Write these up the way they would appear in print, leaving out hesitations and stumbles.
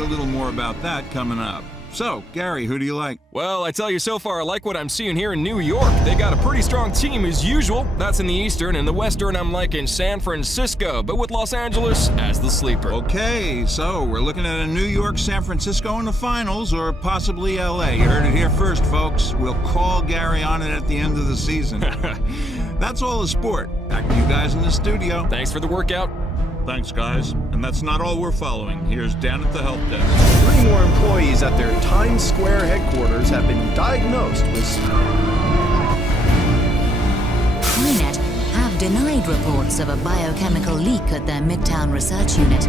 a little more about that coming up. So, Gary, who do you like? Well, I tell you, so far I like what I'm seeing here in New York. They got a pretty strong team as usual. That's in the Eastern, and the Western I'm liking San Francisco, but with Los Angeles as the sleeper. Okay, so we're looking at a New York, San Francisco in the finals, or possibly LA. You heard it here first, folks. We'll call Gary on it at the end of the season. That's all the sport. Back to you guys in the studio. Thanks for the workout. Thanks, guys. And that's not all we're following. Here's Dan at the help desk. 3 more employees at their Times Square headquarters have been diagnosed with... Crynet have denied reports of a biochemical leak at their Midtown research unit.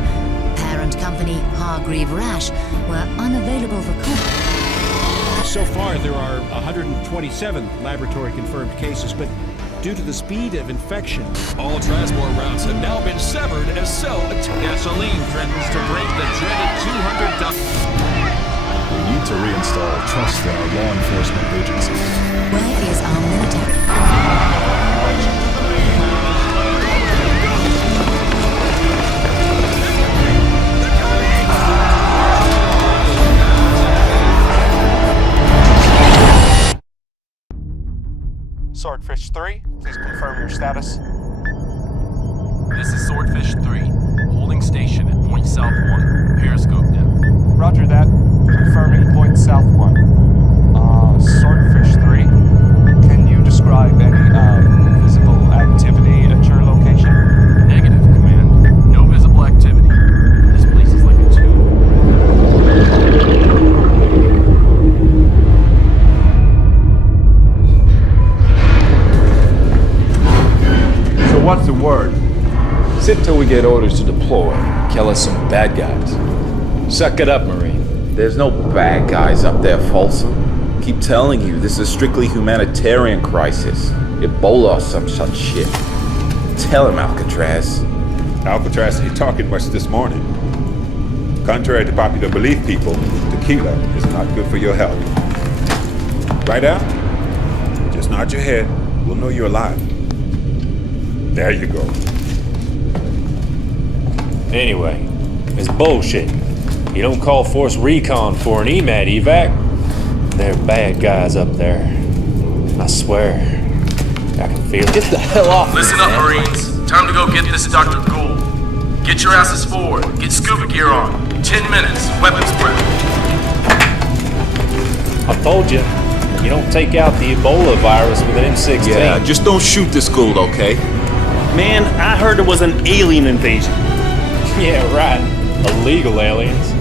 Parent company Hargreave Rash were unavailable for comment. So far, there are 127 laboratory-confirmed cases, but due to the speed of infection, all transport routes have now been severed as cell gasoline threatens to break the dreaded 200. We need to reinstall trust in our law enforcement agencies. Where is our military? Swordfish 3, please confirm your status. This is Swordfish 3, holding station at point south 1, periscope depth. Roger that, confirming point south 1. Swordfish 3, can you describe any visible activity at your location? Negative, Command. No visible activity. This place is like a tomb. What's the word? Sit till we get orders to deploy. Kill us some bad guys. Suck it up, Marine. There's no bad guys up there, Folsom. Keep telling you, this is a strictly humanitarian crisis. Ebola or some such shit. Tell him, Alcatraz. Alcatraz ain't talking much this morning. Contrary to popular belief, people, tequila is not good for your health. Right, Al? Just nod your head. We'll know you're alive. There you go. Anyway, it's bullshit. You don't call Force Recon for an EMAT evac. They're bad guys up there. I swear. I can feel it. Get the hell off. Listen up, Marines. Time to go get this Dr. Gould. Get your asses forward. Get scuba gear on. 10 minutes. Weapons prep. I told you. You don't take out the Ebola virus with an M16. Yeah, just don't shoot this Gould, okay? Man, I heard it was an alien invasion. Yeah, right. Illegal aliens.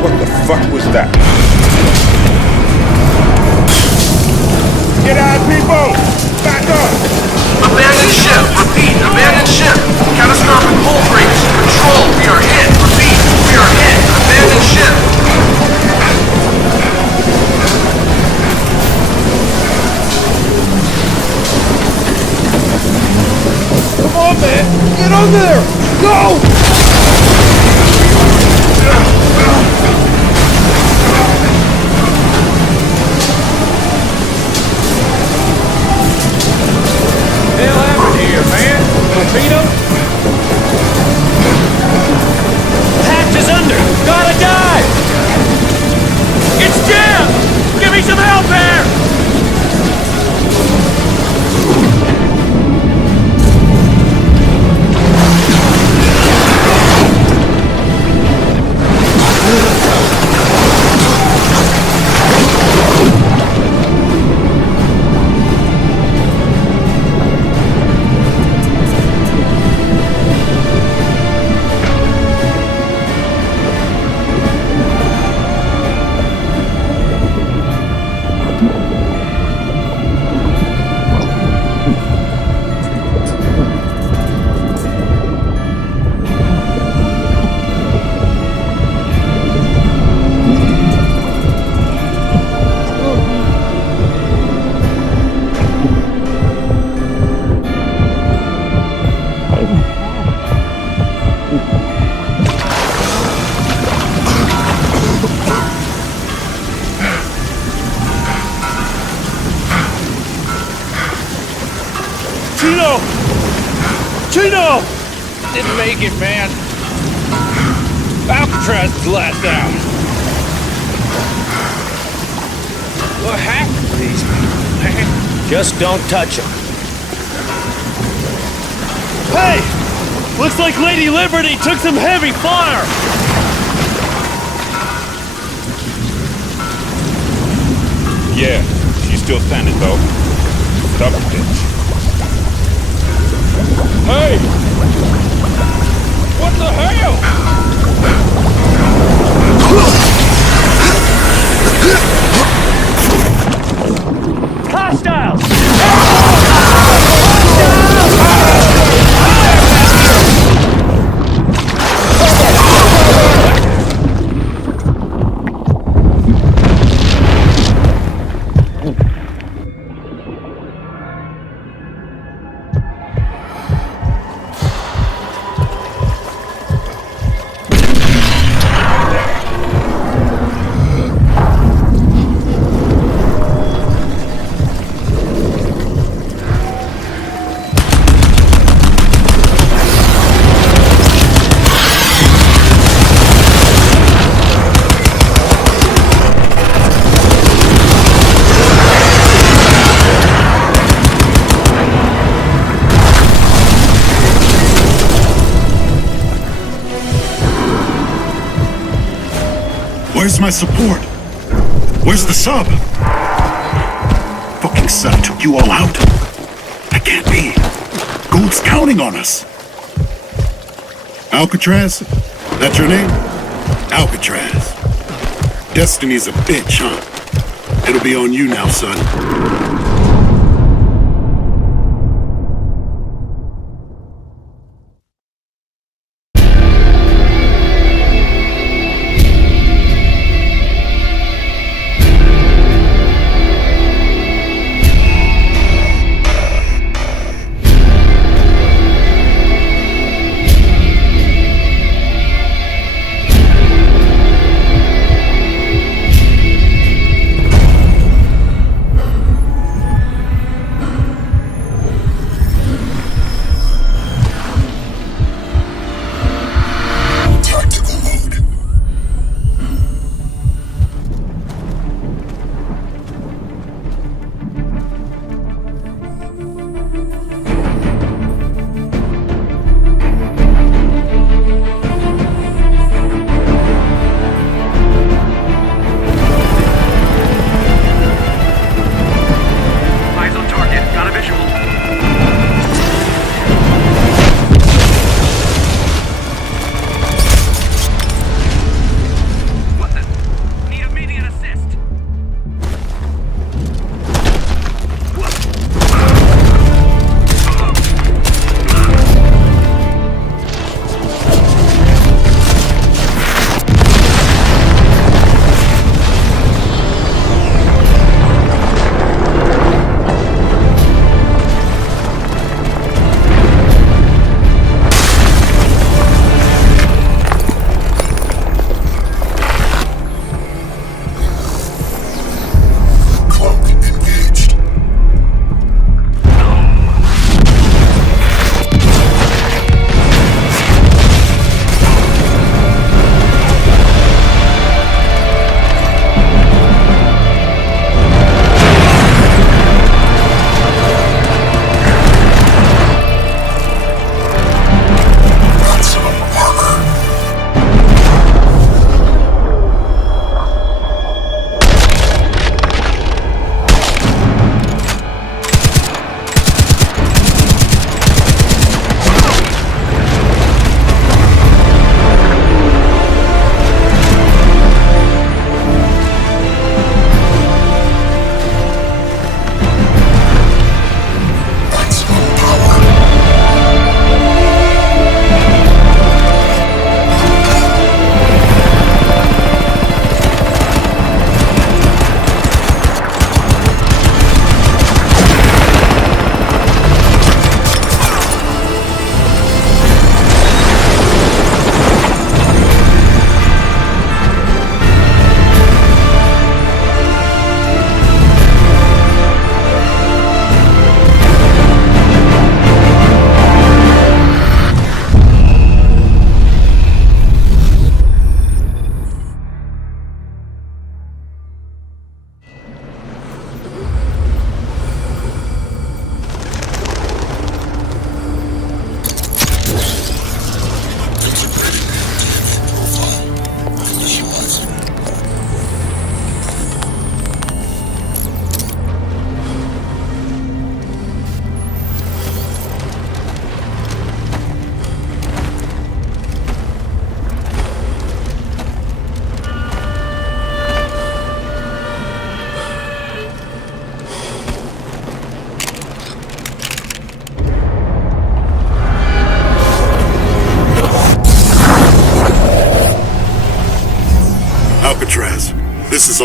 What the fuck was that? Get out, people! Back up! Abandoned ship! Repeat, abandoned ship! Catastrophic hull breach! Control, we are hit! Repeat, we are hit! Abandoned ship! Come on, man! Get on there! Go! hell happened here, man? Torpedo? Hatch is under! Gotta dive! It's jammed! Give me some help here! Chino! Didn't make it, man. Alcatraz is last out. What happened to these people, man? Just don't touch them. Hey! Looks like Lady Liberty took some heavy fire! Yeah, she's still standing though. Double pitch. Hey! What the hell? Hostiles! Where's my support? Where's the sub? Fucking Ceph took you all out. That can't be. Gould's counting on us. Alcatraz? That's your name? Alcatraz. Destiny's a bitch, huh? It'll be on you now, son.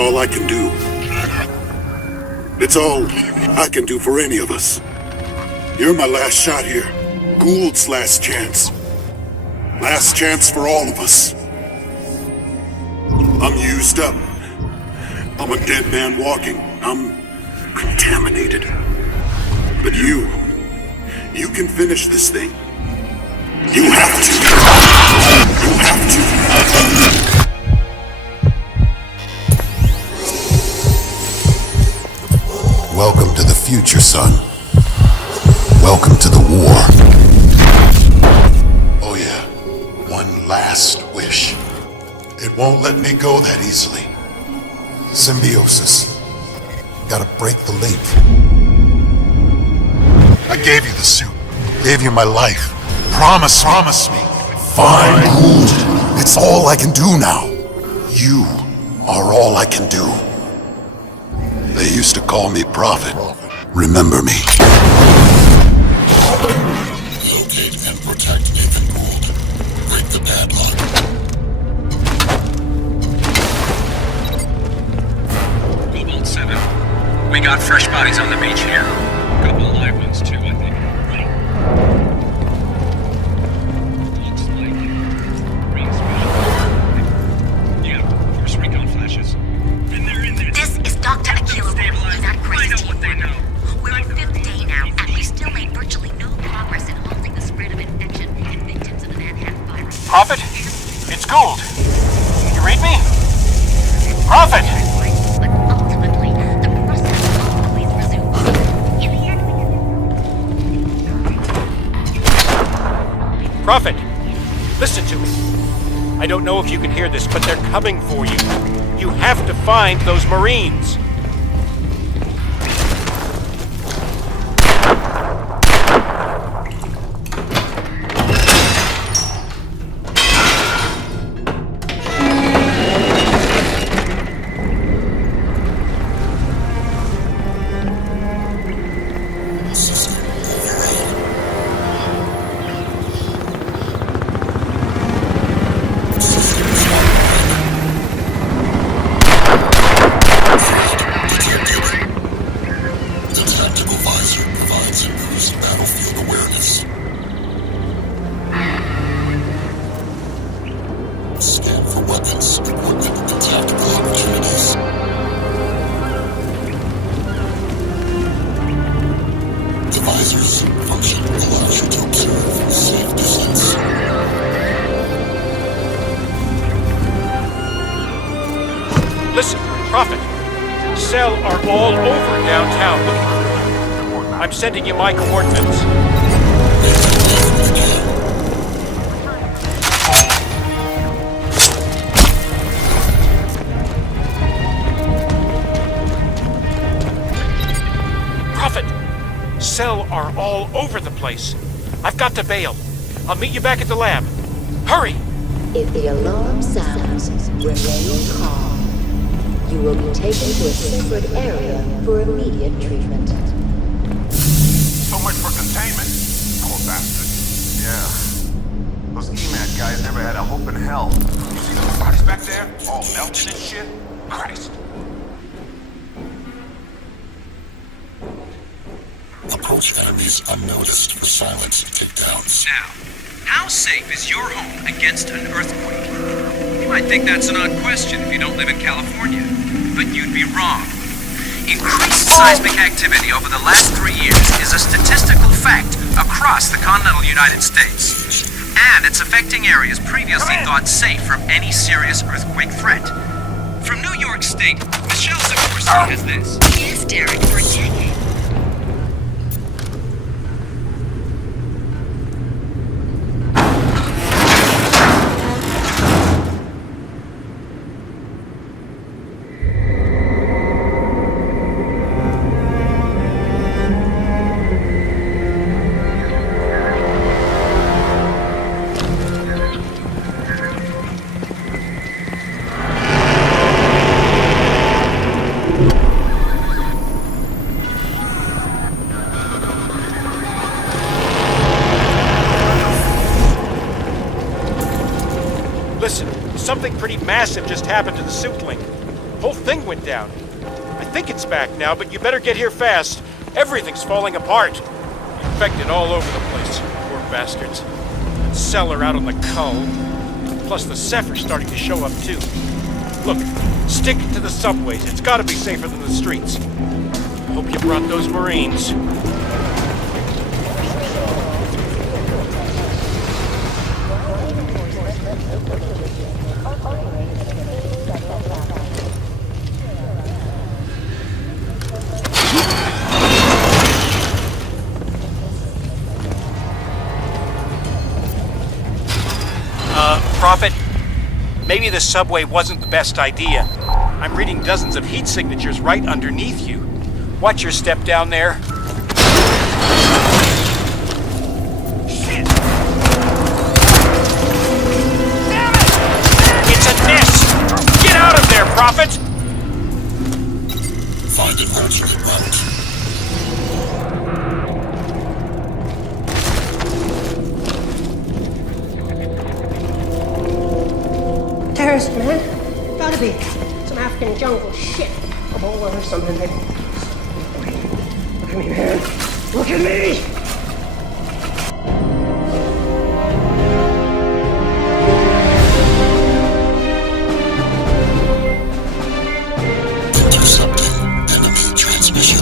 all I can do. It's all I can do for any of us. You're my last shot here. Gould's last chance. Last chance for all of us. I'm used up. I'm a dead man walking. I'm contaminated. But you can finish this thing. You have to. You have to. Welcome to the future, son. Welcome to the war. Oh yeah, one last wish. It won't let me go that easily. Symbiosis. Gotta break the link. I gave you the suit. Gave you my life. Promise me. Fine, Gould. It's all I can do now. You are all I can do. They used to call me Prophet. Remember me. Locate and protect Nathan Gould. Break the padlock. Gould 7. We got fresh bodies on the beach here. Couple live ones too, I think. Looks like Marine special. Yeah, Force Recon flashes. And they're in there. This is Dr. Akila Stabilized. at I know what they know. We're on 5th day now, and we still made virtually no progress in halting the spread of infection in victims of the Manhattan virus. Prophet? It's Gould. Can you read me? Prophet! But ultimately, the process always resumes. In the end, Prophet, listen to me. I don't know if you can hear this, but they're coming for you. You have to find those Marines. Listen, Prophet. Cell are all over downtown looking for you. I'm sending you my coordinates. Prophet! Cell are all over the place. I've got to bail. I'll meet you back at the lab. Hurry! If the alarm sounds, remain calm. You will be taken to a separate area for immediate treatment. So much for containment. Poor bastard. Yeah. Those EMAT guys never had a hope in hell. You see those bodies back there? All melting and shit? Christ. Approach enemies unnoticed for silence takedowns. Now, how safe is your home against an earthquake? You might think that's an odd question if you don't live in California, but you'd be wrong. Increased seismic activity over the last 3 years is a statistical fact across the continental United States. And it's affecting areas previously thought safe from any serious earthquake threat. From New York State, Michelle Zaborski has this. Yes, Derek, for a decade. Listen, something pretty massive just happened to the suit link. Whole thing went down. I think it's back now, but you better get here fast. Everything's falling apart. Infected all over the place. Poor bastards. That cellar out on the Cull. Plus the Ceph are starting to show up too. Look, stick to the subways. It's gotta be safer than the streets. Hope you brought those Marines. Prophet, maybe the subway wasn't the best idea. I'm reading dozens of heat signatures right underneath you. Watch your step down there. Shit! Damn it! It's a nest! Get out of there, Prophet! Find an alternate route. Terrorist, man. Gotta be some African jungle shit. Ebola or something. Look at me, man. Look at me! Intercepting enemy transmission.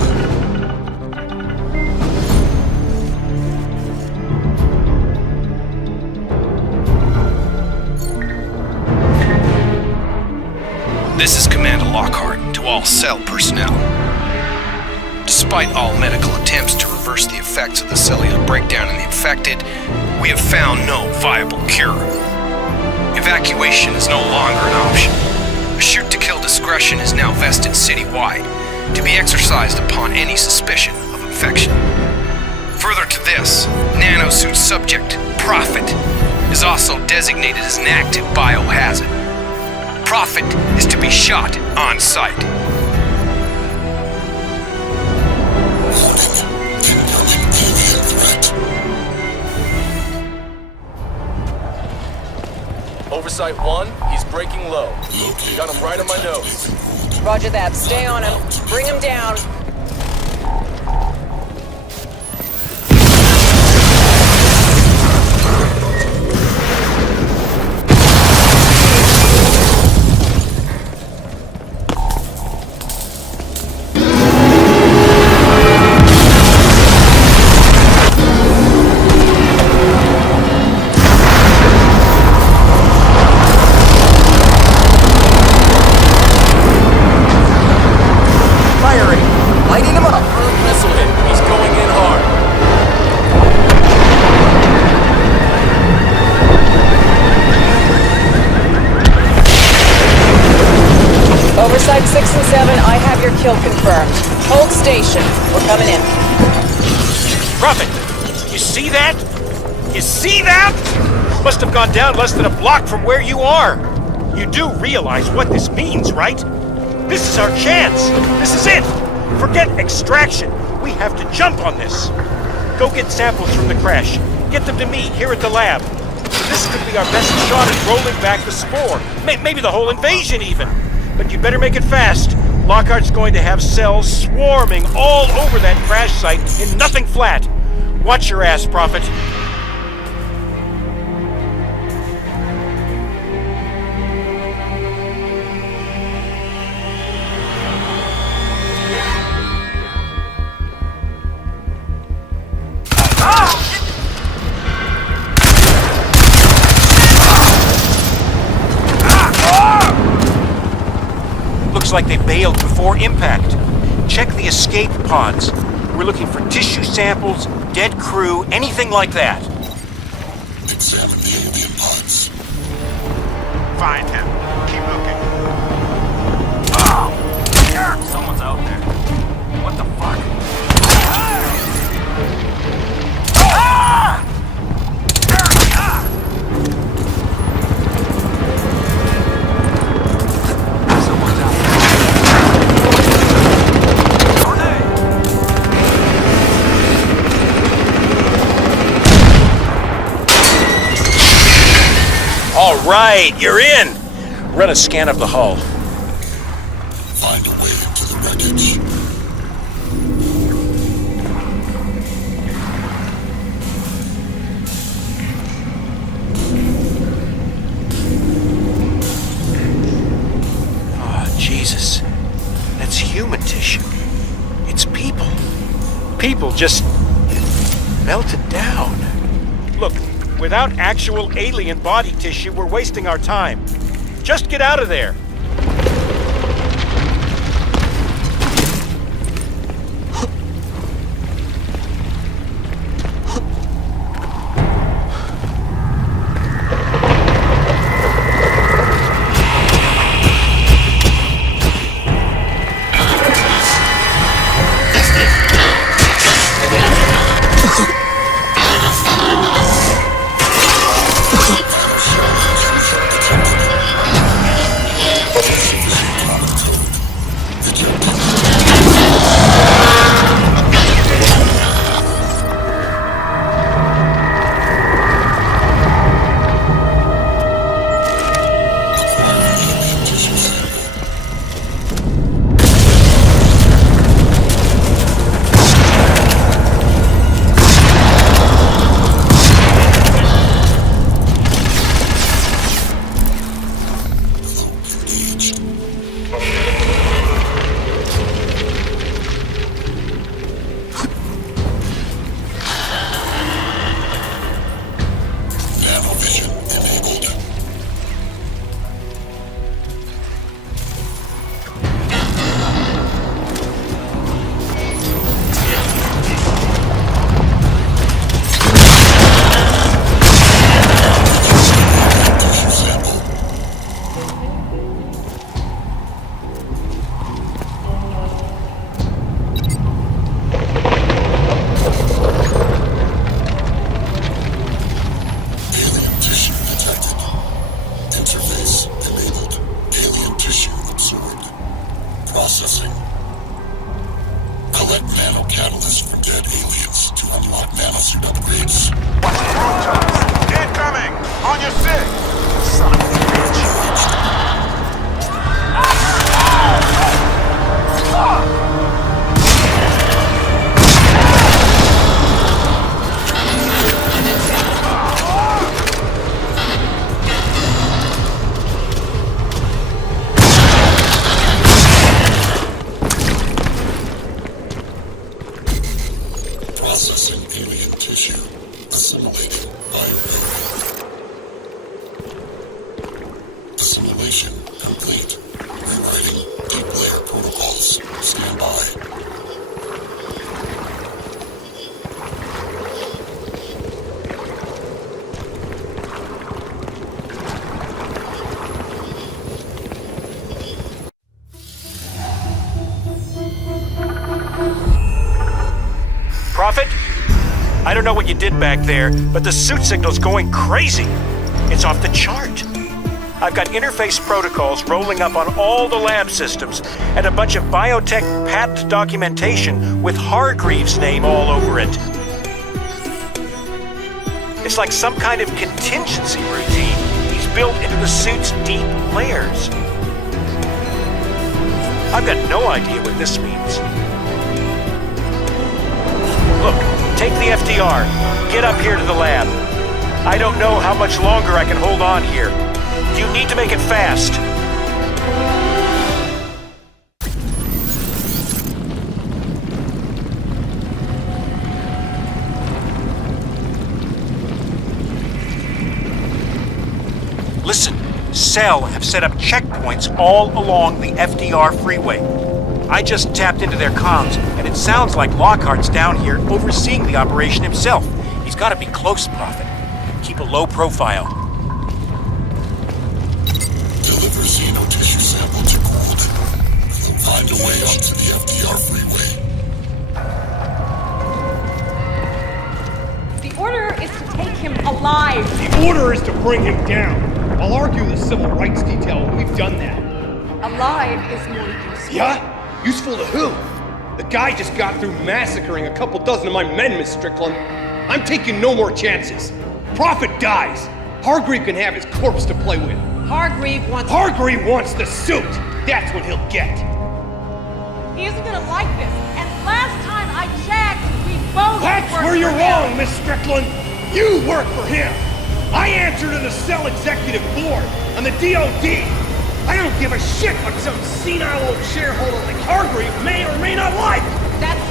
This is Commander Lockhart to all cell personnel. Despite all medical attempts to reverse the effects of the cellular breakdown in the infected, we have found no viable cure. Evacuation is no longer an option. A shoot-to-kill discretion is now vested citywide, to be exercised upon any suspicion of infection. Further to this, Nanosuit subject, Prophet, is also designated as an active biohazard. Prophet is to be shot on sight. Oversight 1, he's breaking low. Got him right on my nose. Roger that. Stay on him. Bring him down. Oversight 6 and 7, I have your kill confirmed. Hold station. We're coming in. Prophet, you see that? You see that? Must have gone down less than a block from where you are. You do realize what this means, right? This is our chance. This is it. Forget extraction. We have to jump on this. Go get samples from the crash. Get them to me here at the lab. This could be our best shot at rolling back the spore. Maybe the whole invasion even. But you better make it fast. Lockhart's going to have cells swarming all over that crash site in nothing flat. Watch your ass, Prophet. Looks like they bailed before impact. Check the escape pods. We're looking for tissue samples, dead crew, anything like that. Examine the alien pods. Find him. Keep looking. Oh! Someone's out there. What the fuck? All right, you're in. Run a scan of the hull. people. People just melted down. Look, without actual alien body tissue, we're wasting our time. Just get out of there. Processing. Collect nano-catalyst from dead aliens to unlock nanosuit upgrades. Watch the protons! Incoming! On your six! Son of a bitch! Processing alien tissue. Assimilating bioware. Assimilation complete. Rewriting deep layer protocols. Stand by. Prophet? I don't know what you did back there, but the suit signal's going crazy. It's off the chart. I've got interface protocols rolling up on all the lab systems, and a bunch of biotech patent documentation with Hargreaves' name all over it. It's like some kind of contingency routine he's built into the suit's deep layers. I've got no idea what this means. Look, take the FDR. Get up here to the lab. I don't know how much longer I can hold on here. You need to make it fast. Listen, Cell have set up checkpoints all along the FDR freeway. I just tapped into their comms, and it sounds like Lockhart's down here overseeing the operation himself. He's got to be close, Prophet. Keep a low profile. Deliver xeno tissue sample to Gould. We'll find a way onto the FDR freeway. The order is to take him alive. The order is to bring him down. I'll argue the civil rights detail when we've done that. Alive is more useful. Yeah? Useful to who? The guy just got through massacring a couple dozen of my men, Miss Strickland. I'm taking no more chances. Prophet dies. Hargreave can have his corpse to play with. Hargreave wants the suit. That's what he'll get. He isn't gonna like this. And last time I checked, we both That's worked where you're for him. wrong, Miss Strickland. You work for him. I answer to the Cell Executive Board and the DOD. I don't give a shit what some senile old shareholder like Hargreave may or may not like. That's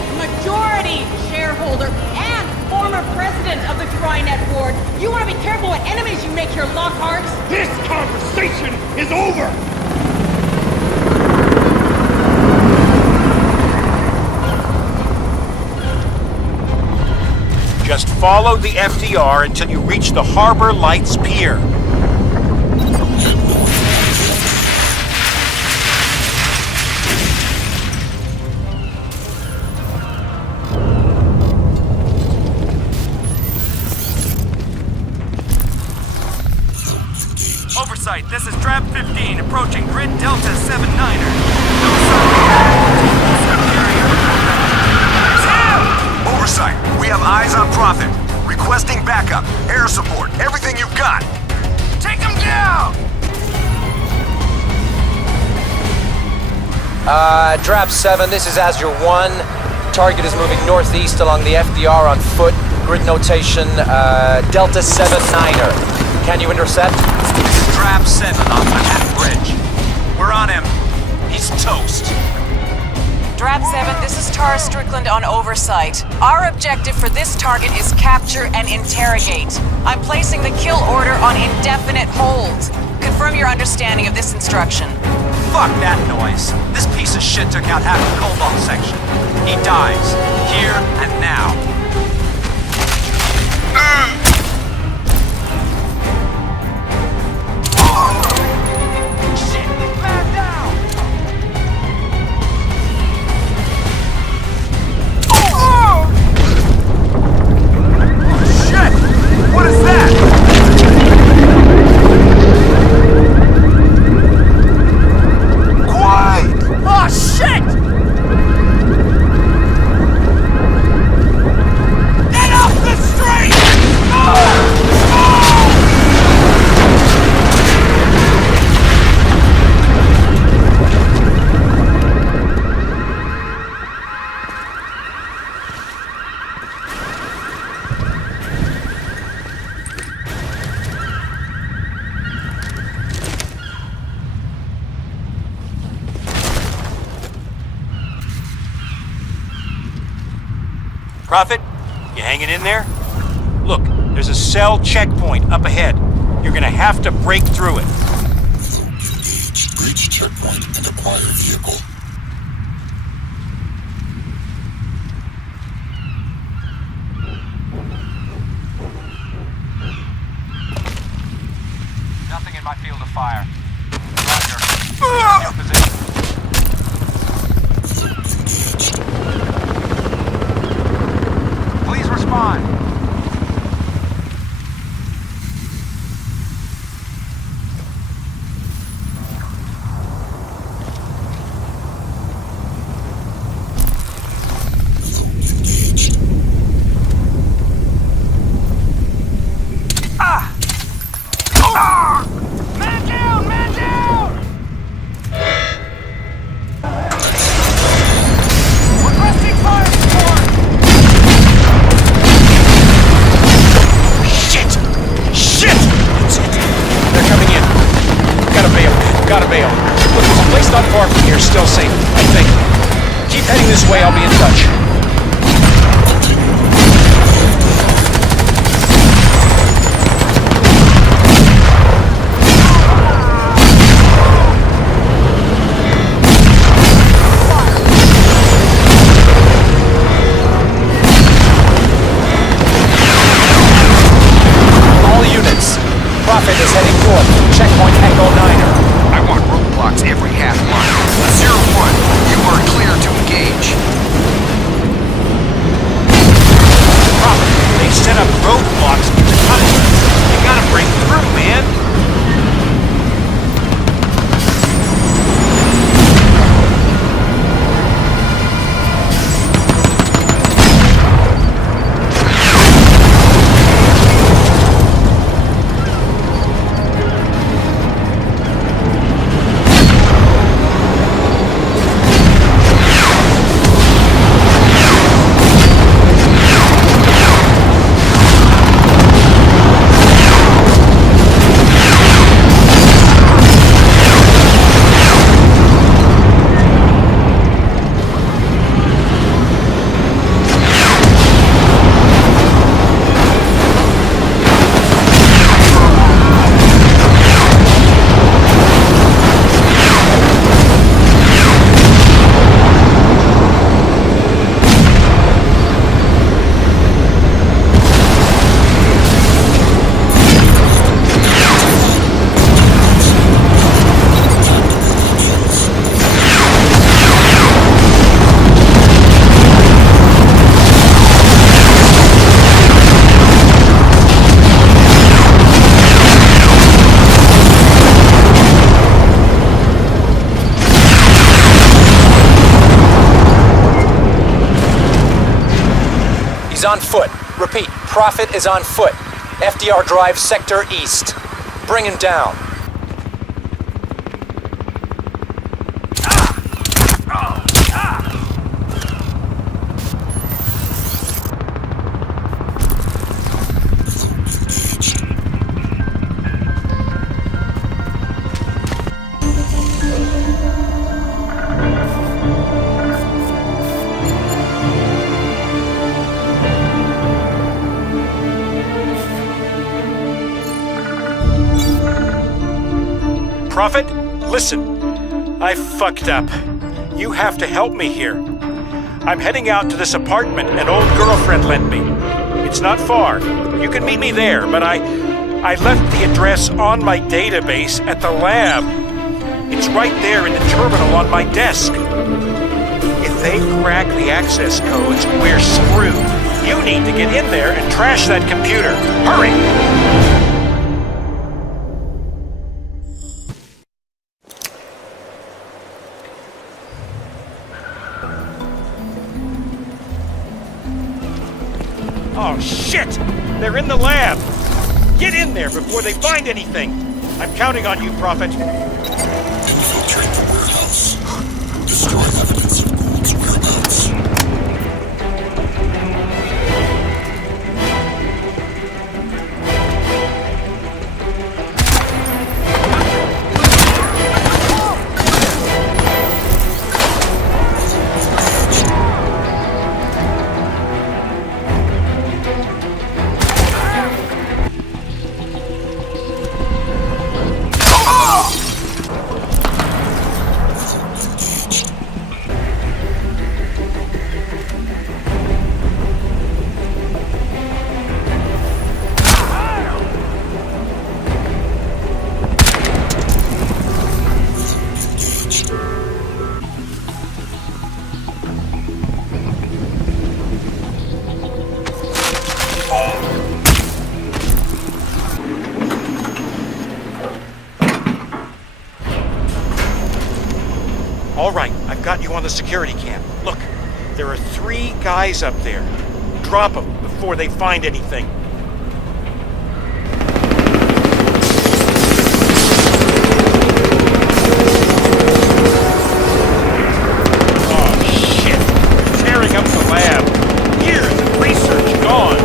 Major Lockhart! This conversation is over! Just follow the FDR until you reach the Harbor Lights Pier. Oversight, this is Drab 15 approaching Grid Delta 79er. Oversight, we have eyes on Prophet. Requesting backup, air support, everything you've got. Take him down! Drab 7, this is Azure 1. Target is moving northeast along the FDR on foot. Grid notation, Delta 79er. Can you intercept? Drab 7 on Manhattan Bridge. We're on him. He's toast. Drab 7, this is Tara Strickland on Oversight. Our objective for this target is capture and interrogate. I'm placing the kill order on indefinite hold. Confirm your understanding of this instruction. Fuck that noise. This piece of shit took out half the Cobalt section. He dies. Here and now. What is that? Quiet! Oh, shit! Get off the street! Prophet, you hanging in there? Look, there's a cell checkpoint up ahead. You're gonna have to break through it. Reach checkpoint and acquire vehicle. Nothing in my field of fire. Roger. Your position. Please respond. Man down! Man down! Requesting fire support! Shit! Shit! That's it. They're coming in. Gotta bail. Gotta bail. Look, there's a place not far from here, still safe, I think. Keep heading this way, I'll be in touch. Prophet is heading north. Checkpoint Echo 9er. I want roadblocks every half mile. 01, you are clear to engage. He's on foot. Repeat, Prophet is on foot. FDR Drive, Sector East. Bring him down. Prophet, listen. I fucked up. You have to help me here. I'm heading out to this apartment an old girlfriend lent me. It's not far. You can meet me there, but I left the address on my database at the lab. It's right there in the terminal on my desk. If they crack the access codes, we're screwed. You need to get in there and trash that computer. Hurry! Oh, shit! They're in the lab! Get in there before they find anything! I'm counting on you, Prophet. Infiltrate the warehouse. Destroy evidence of Gould's whereabouts. All right, I've got you on the security cam. Look, there are 3 guys up there. Drop them before they find anything. Oh, shit. They're tearing up the lab. Years of research gone.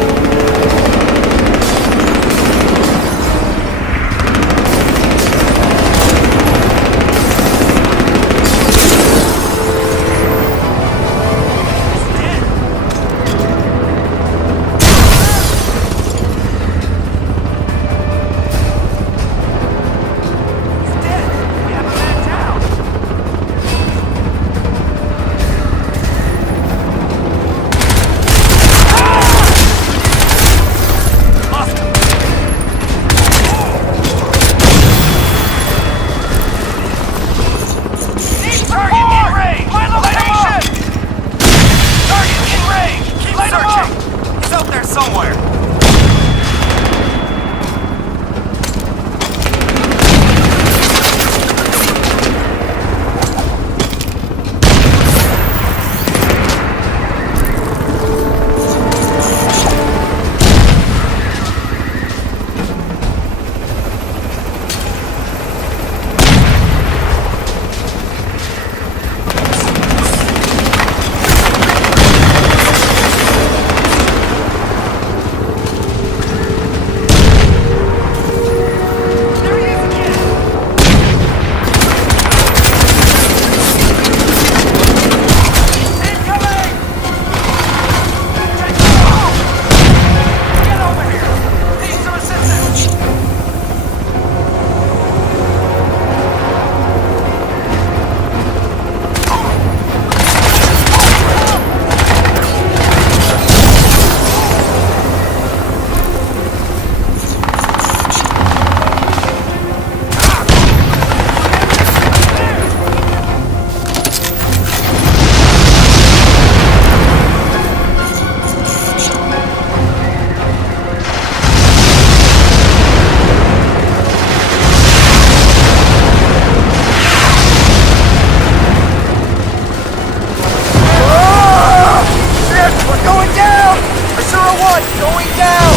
down! Azura 1, going down!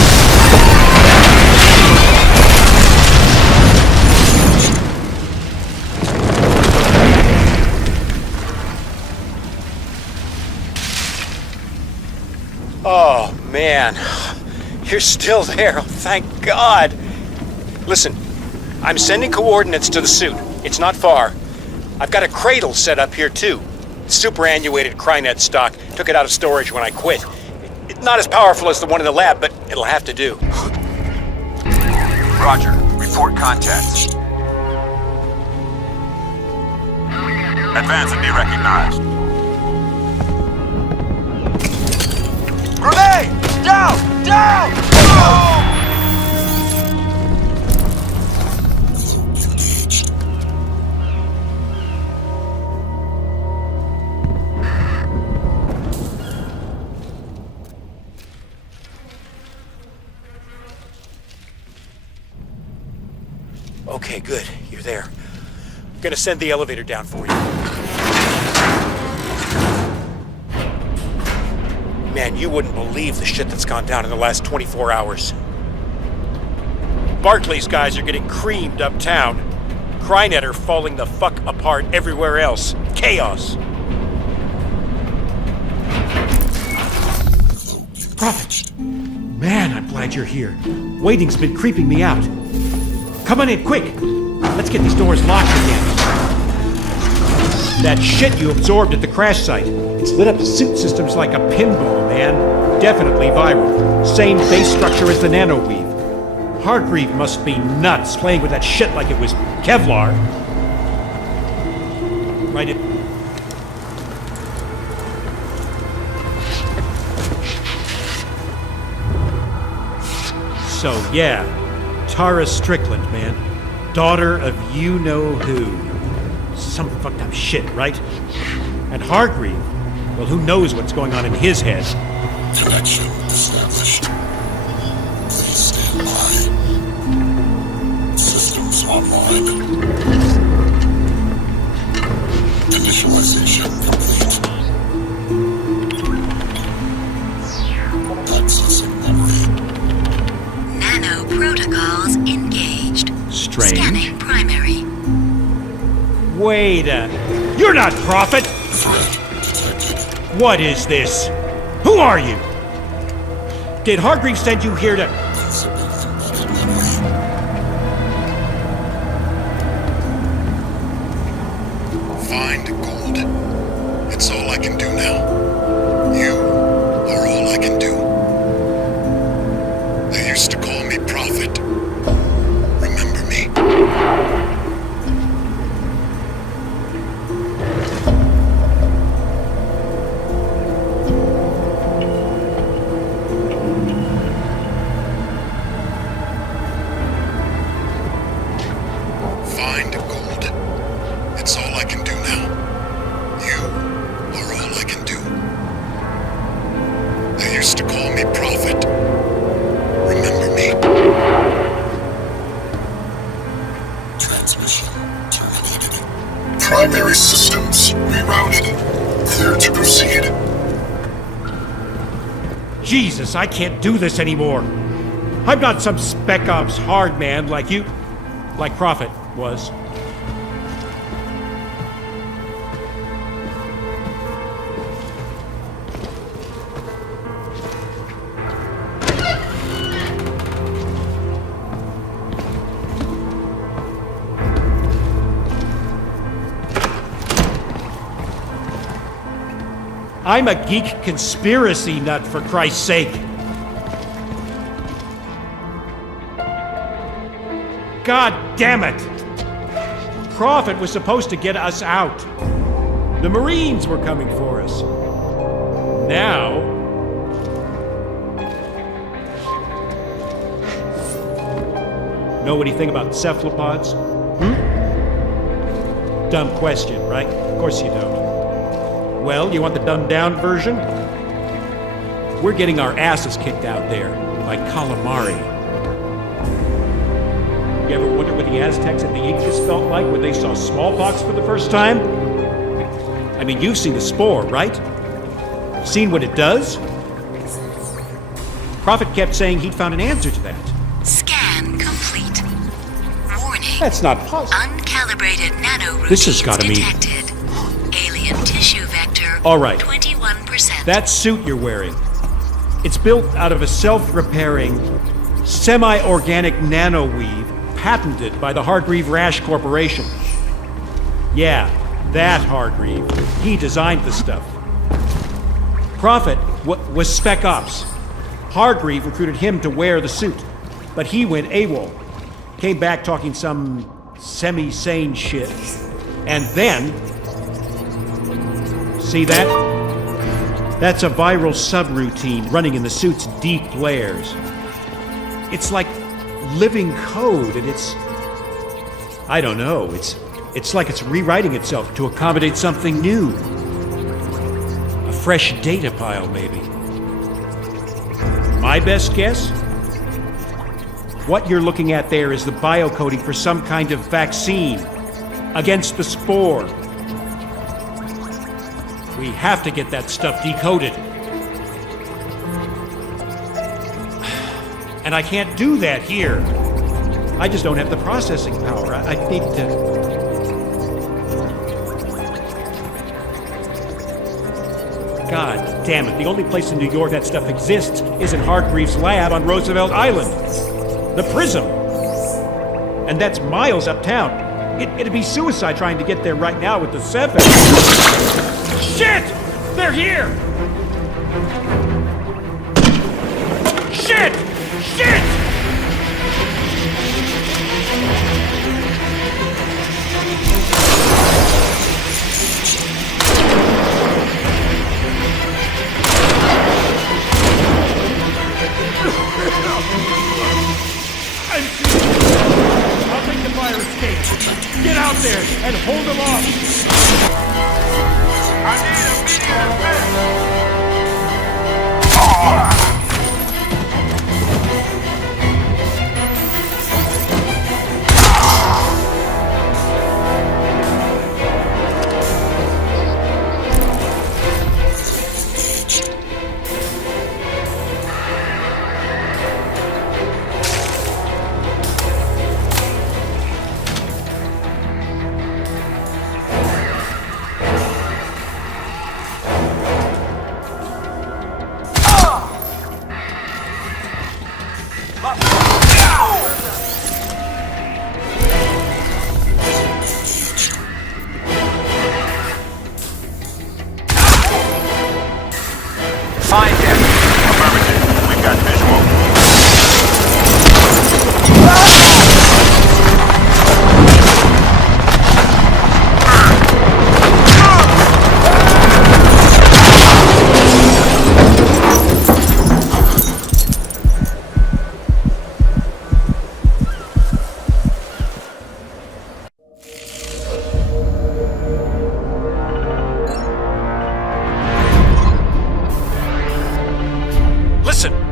Oh, man. You're still there. Oh, thank God. Listen, I'm sending coordinates to the suit. It's not far. I've got a cradle set up here, too. Superannuated Crynet stock. Took it out of storage when I quit. It's not as powerful as the one in the lab, but it'll have to do. Roger. Report contacts. Advance and be recognized. Grenade! Down! Down! Oh! Okay, good. You're there. I'm gonna send the elevator down for you. Man, you wouldn't believe the shit that's gone down in the last 24 hours. Barclay's guys are getting creamed uptown. Crynet are falling the fuck apart everywhere else. Chaos. Prophet! Man, I'm glad you're here. Waiting's been creeping me out. Come on in, quick! Let's get these doors locked again. That shit you absorbed at the crash site. It's lit up the suit systems like a pinball, man. Definitely viral. Same base structure as the nanoweave. Hargreave must be nuts playing with that shit like it was Kevlar. Right in. So, yeah. Tara Strickland, man. Daughter of you-know-who. Some fucked up shit, right? And Hargreave, well, who knows what's going on in his head? Connection established. Please stand by. Systems online. Initialization complete. Accessing memory. Nano protocols engaged. Strange. Scanning primary. Wait a... You're not Prophet! What is this? Who are you? Did Hargreave send you here to... Find Gould. It's all I can do now. You are all I can do. They used to call me Prophet. Remember me. Find Gould. It's all I can do now. You are all I can do. They used to call me Prophet. Remember me. Transmission terminated. Primary systems rerouted. Clear to proceed. Jesus, I can't do this anymore. I'm not some Spec Ops hard man like you... like Prophet was. I'm a geek conspiracy nut, for Christ's sake. God damn it! Prophet was supposed to get us out. The Marines were coming for us. Now... Know anything about cephalopods? Dumb question, right? Of course you don't. Well, you want the dumbed-down version? We're getting our asses kicked out there by calamari. You ever wonder what the Aztecs and the Incas felt like when they saw smallpox for the first time? I mean, you've seen the spore, right? Seen what it does? Prophet kept saying he'd found an answer to that. Scan complete. Warning. That's not possible. Uncalibrated nanoroutines This has gotta mean- detected. Alien tissue vector. All right. 21%. That suit you're wearing, it's built out of a self-repairing, semi-organic nanoweave patented by the Hargreave Rash Corporation. Yeah, that Hargreave. He designed the stuff. Prophet was Spec Ops. Hargreave recruited him to wear the suit, but he went AWOL. Came back talking some semi-sane shit. And then... See that? That's a viral subroutine running in the suit's deep layers. It's like living code, and it's... I don't know, it's like it's rewriting itself to accommodate something new. A fresh data pile, maybe. My best guess? What you're looking at there is the biocoding for some kind of vaccine against the spore. We have to get that stuff decoded. And I can't do that here. I just don't have the processing power. I need to... God damn it, the only place in New York that stuff exists is in Hargreaves' lab on Roosevelt Island. The Prism. And that's miles uptown. It'd be suicide trying to get there right now with the Ceph. Shit! They're here! Shit! Shit! I'll take the fire escape. Get out there and hold them off. I need immediate Find him. Affirmative. We've got visual.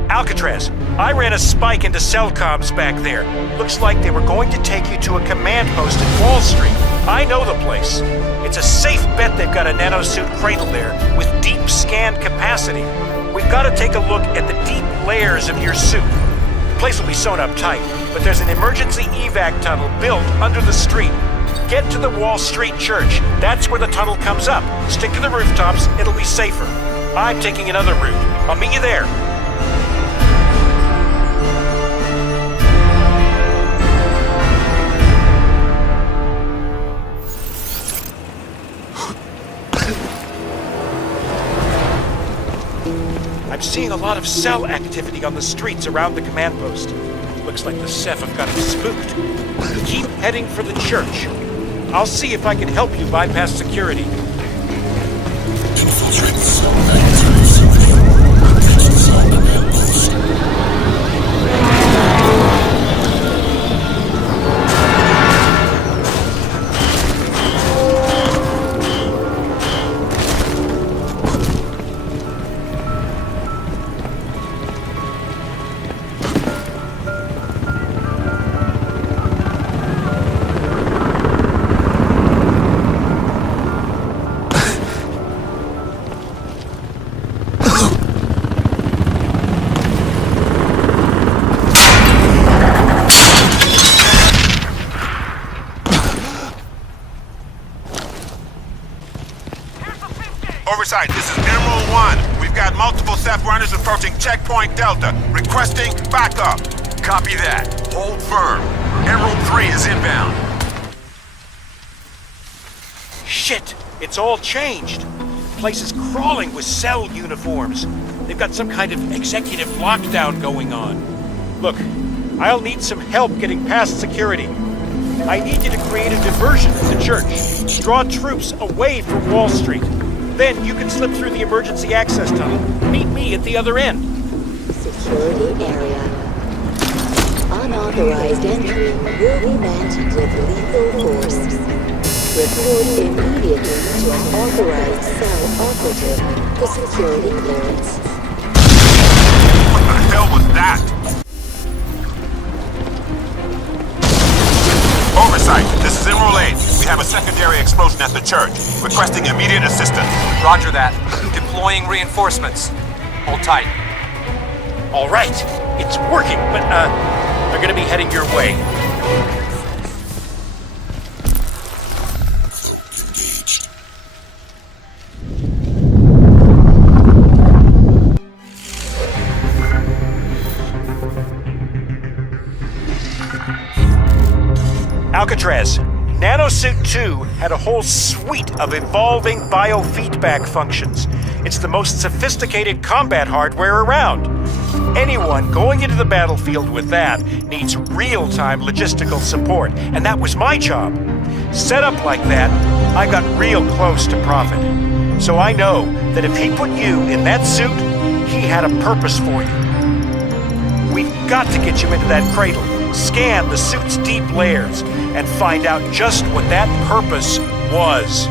Alcatraz, I ran a spike into cell comms back there. Looks like they were going to take you to a command post at Wall Street. I know the place. It's a safe bet they've got a nanosuit cradle there with deep scan capacity. We've got to take a look at the deep layers of your suit. The place will be sewn up tight, but there's an emergency evac tunnel built under the street. Get to the Wall Street Church. That's where the tunnel comes up. Stick to the rooftops, it'll be safer. I'm taking another route. I'll meet you there. I'm seeing a lot of cell activity on the streets around the command post. Looks like the Ceph have got him spooked. Keep heading for the church. I'll see if I can help you bypass security. Infiltrate the cell activities. Get to the cell command post. Oversight, this is Emerald 1. We've got multiple Ceph runners approaching Checkpoint Delta. Requesting backup. Copy that. Hold firm. Emerald 3 is inbound. Shit! It's all changed. The place is crawling with cell uniforms. They've got some kind of executive lockdown going on. Look, I'll need some help getting past security. I need you to create a diversion at the church. Draw troops away from Wall Street. Then you can slip through the emergency access tunnel. Meet me at the other end. Security area. Unauthorized entry will be met with lethal force. Report immediately to an authorized cell operative for security clearance. What the hell was that? Oversight, this is Emerald 8. We have a secondary explosion at the church. Requesting immediate assistance. Roger that. Deploying reinforcements. Hold tight. All right, it's working, but they're gonna be heading your way. Alcatraz, Nanosuit 2 had a whole suite of evolving biofeedback functions. It's the most sophisticated combat hardware around. Anyone going into the battlefield with that needs real-time logistical support, and that was my job. Set up like that, I got real close to Prophet. So I know that if he put you in that suit, he had a purpose for you. We've got to get you into that cradle, scan the suit's deep layers, and find out just what that purpose was.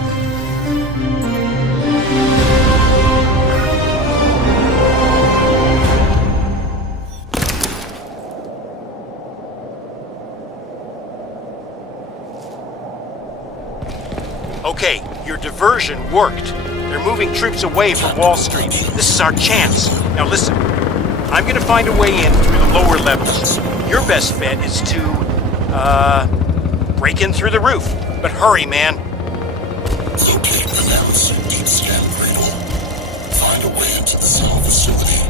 Okay, your diversion worked. They're moving troops away from Wall Street. This is our chance. Now listen, I'm gonna find a way in through the lower levels. Your best bet is to, break in through the roof. But hurry, man. Locate the Nanosuit deep scan cradle. Find a way into the cell facility.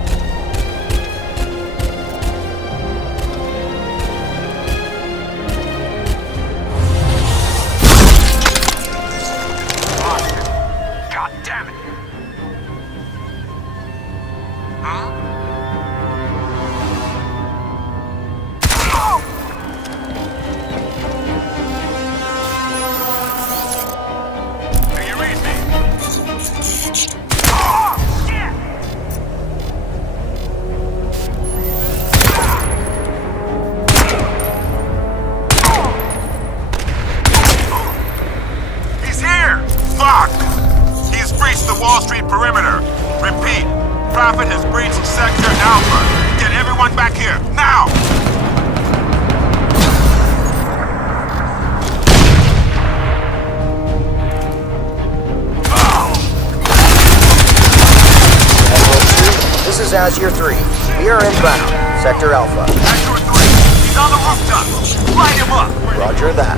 God damn it! Huh? Wall Street perimeter. Repeat, Prophet has breached Sector Alpha. Get everyone back here, now! This is Azure 3. We are inbound. Sector Alpha. Azure 3, he's on the rooftop. Light him up. Roger that.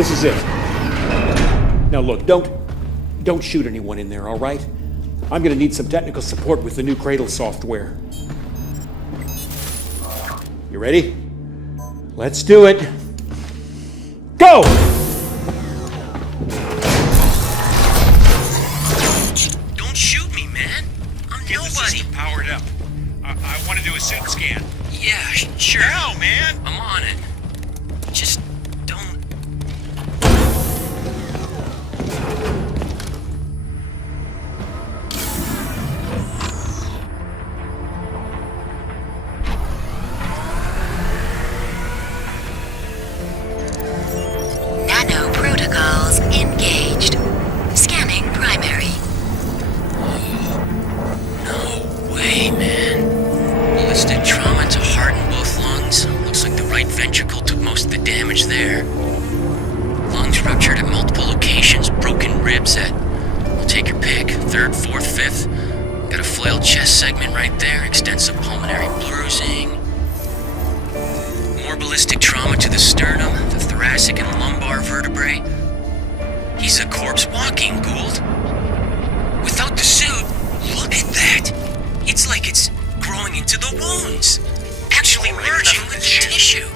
This is it. Now look, don't shoot anyone in there, all right? I'm gonna need some technical support with the new Cradle software. You ready? Let's do it. Go! Don't shoot me, man. I'm Get the system powered up. I want to do a suit scan. Yeah, sure. Now, man! I'm on it. Just don't... Nano protocols engaged. Scanning primary. No way, man. Ballistic trauma to heart and both lungs. Looks like the right ventricle took most of the damage there. Lungs ruptured at multiple locations, broken ribs at... Well, take your pick. 3rd, 4th, 5th. Got a flailed chest segment right there, extensive pulmonary bruising. More ballistic trauma to the sternum, the thoracic and lumbar vertebrae. He's a corpse walking, Gould. Without the suit, look at that! It's like it's growing into the wounds. Actually merging with the tissue.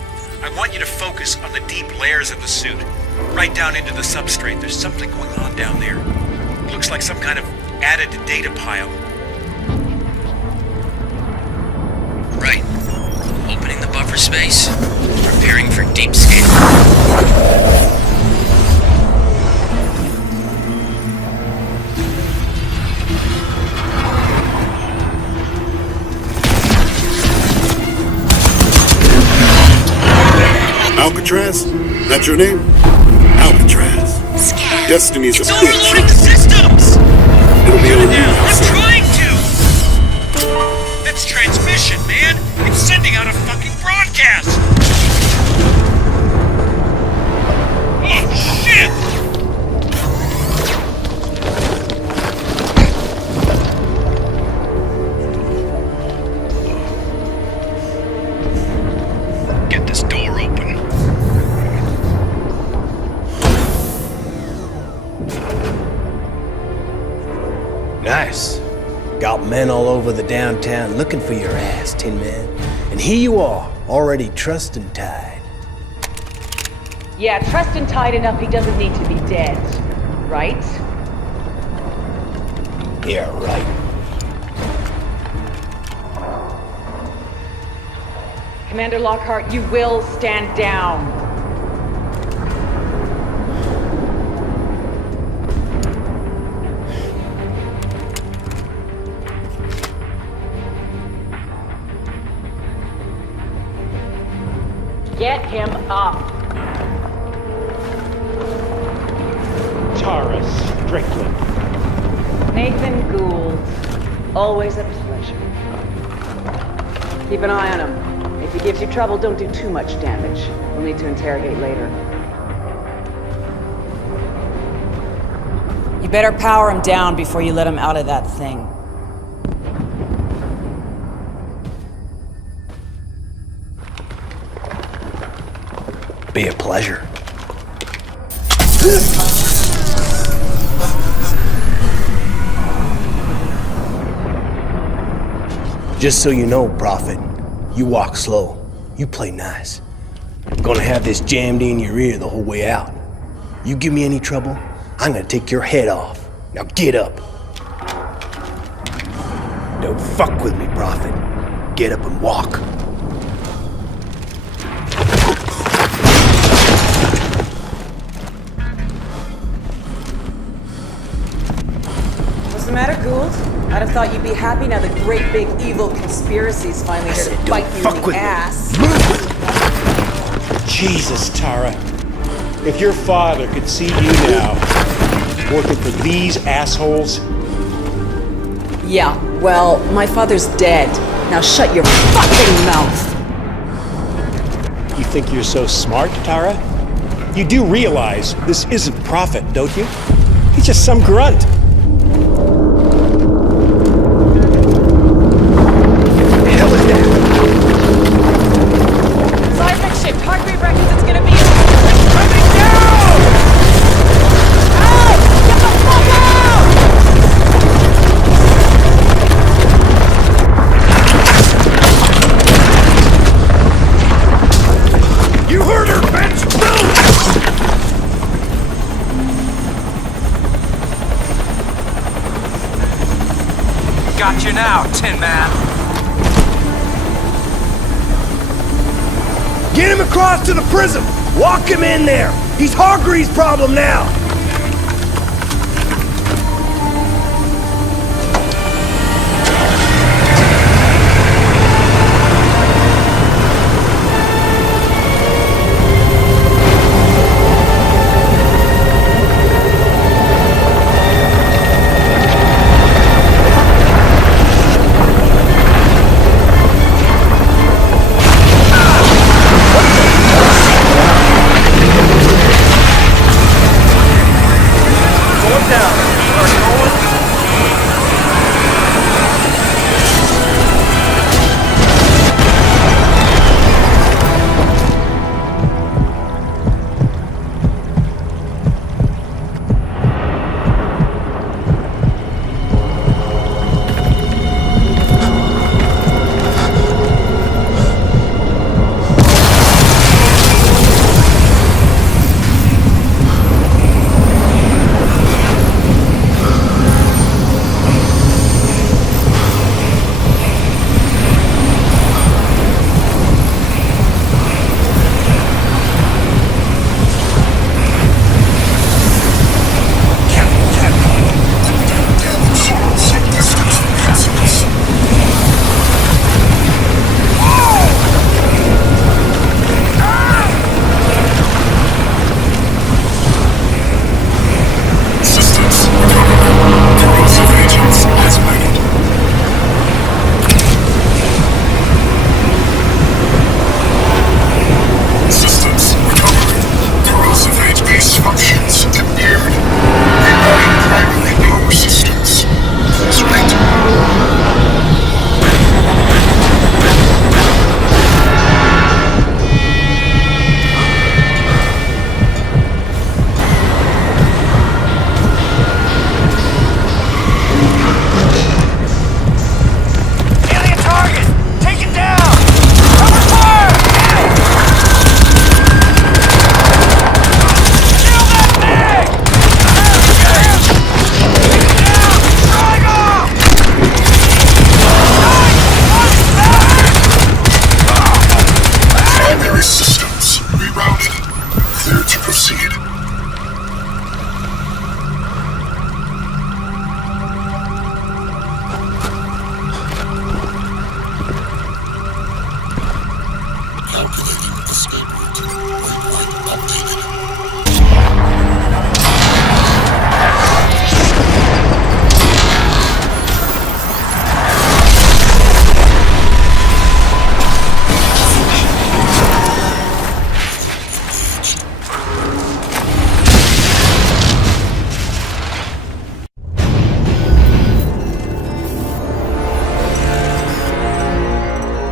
I want you to focus on the deep layers of the suit. Right down into the substrate. There's something going on down there. It looks like some kind of added data pile. Right. Opening the buffer space. Preparing for deep scan. Alcatraz? That's your name? Alcatraz. Scan. Destiny's It's a bitch. overloading systems! It'll be on you, I'm sir. trying to! That's transmission, man! It's sending out a fucking broadcast! Oh, shit! Get this door open. Nice. Got men all over the downtown looking for your ass, Tin Man. And here you are, already trussed and tied. Yeah, trussed and tied enough he doesn't need to be dead. Right? Yeah, right. Commander Lockhart, you will stand down. Get him up. Tara Strickland. Nathan Gould. Always a pleasure. Keep an eye on him. If he gives you trouble, don't do too much damage. We'll need to interrogate later. You better power him down before you let him out of that thing. Be a pleasure. Just so you know, Prophet, you walk slow. You play nice. I'm gonna have this jammed in your ear the whole way out. You give me any trouble, I'm gonna take your head off. Now get up. Don't fuck with me, Prophet. Get up and walk. What's the matter, Gould? I'd have thought you'd be happy now the great big evil conspiracy's finally here to bite you in the ass. Jesus, Tara. If your father could see you now, working for these assholes. Yeah, well, my father's dead. Now shut your fucking mouth! You think you're so smart, Tara? You do realize this isn't Prophet, don't you? He's just some grunt. Seismic shift. Hargreave reckons it's gonna be coming down! now, Tin Man. Get him across to the prism! Walk him in there! He's Hargreaves' problem now!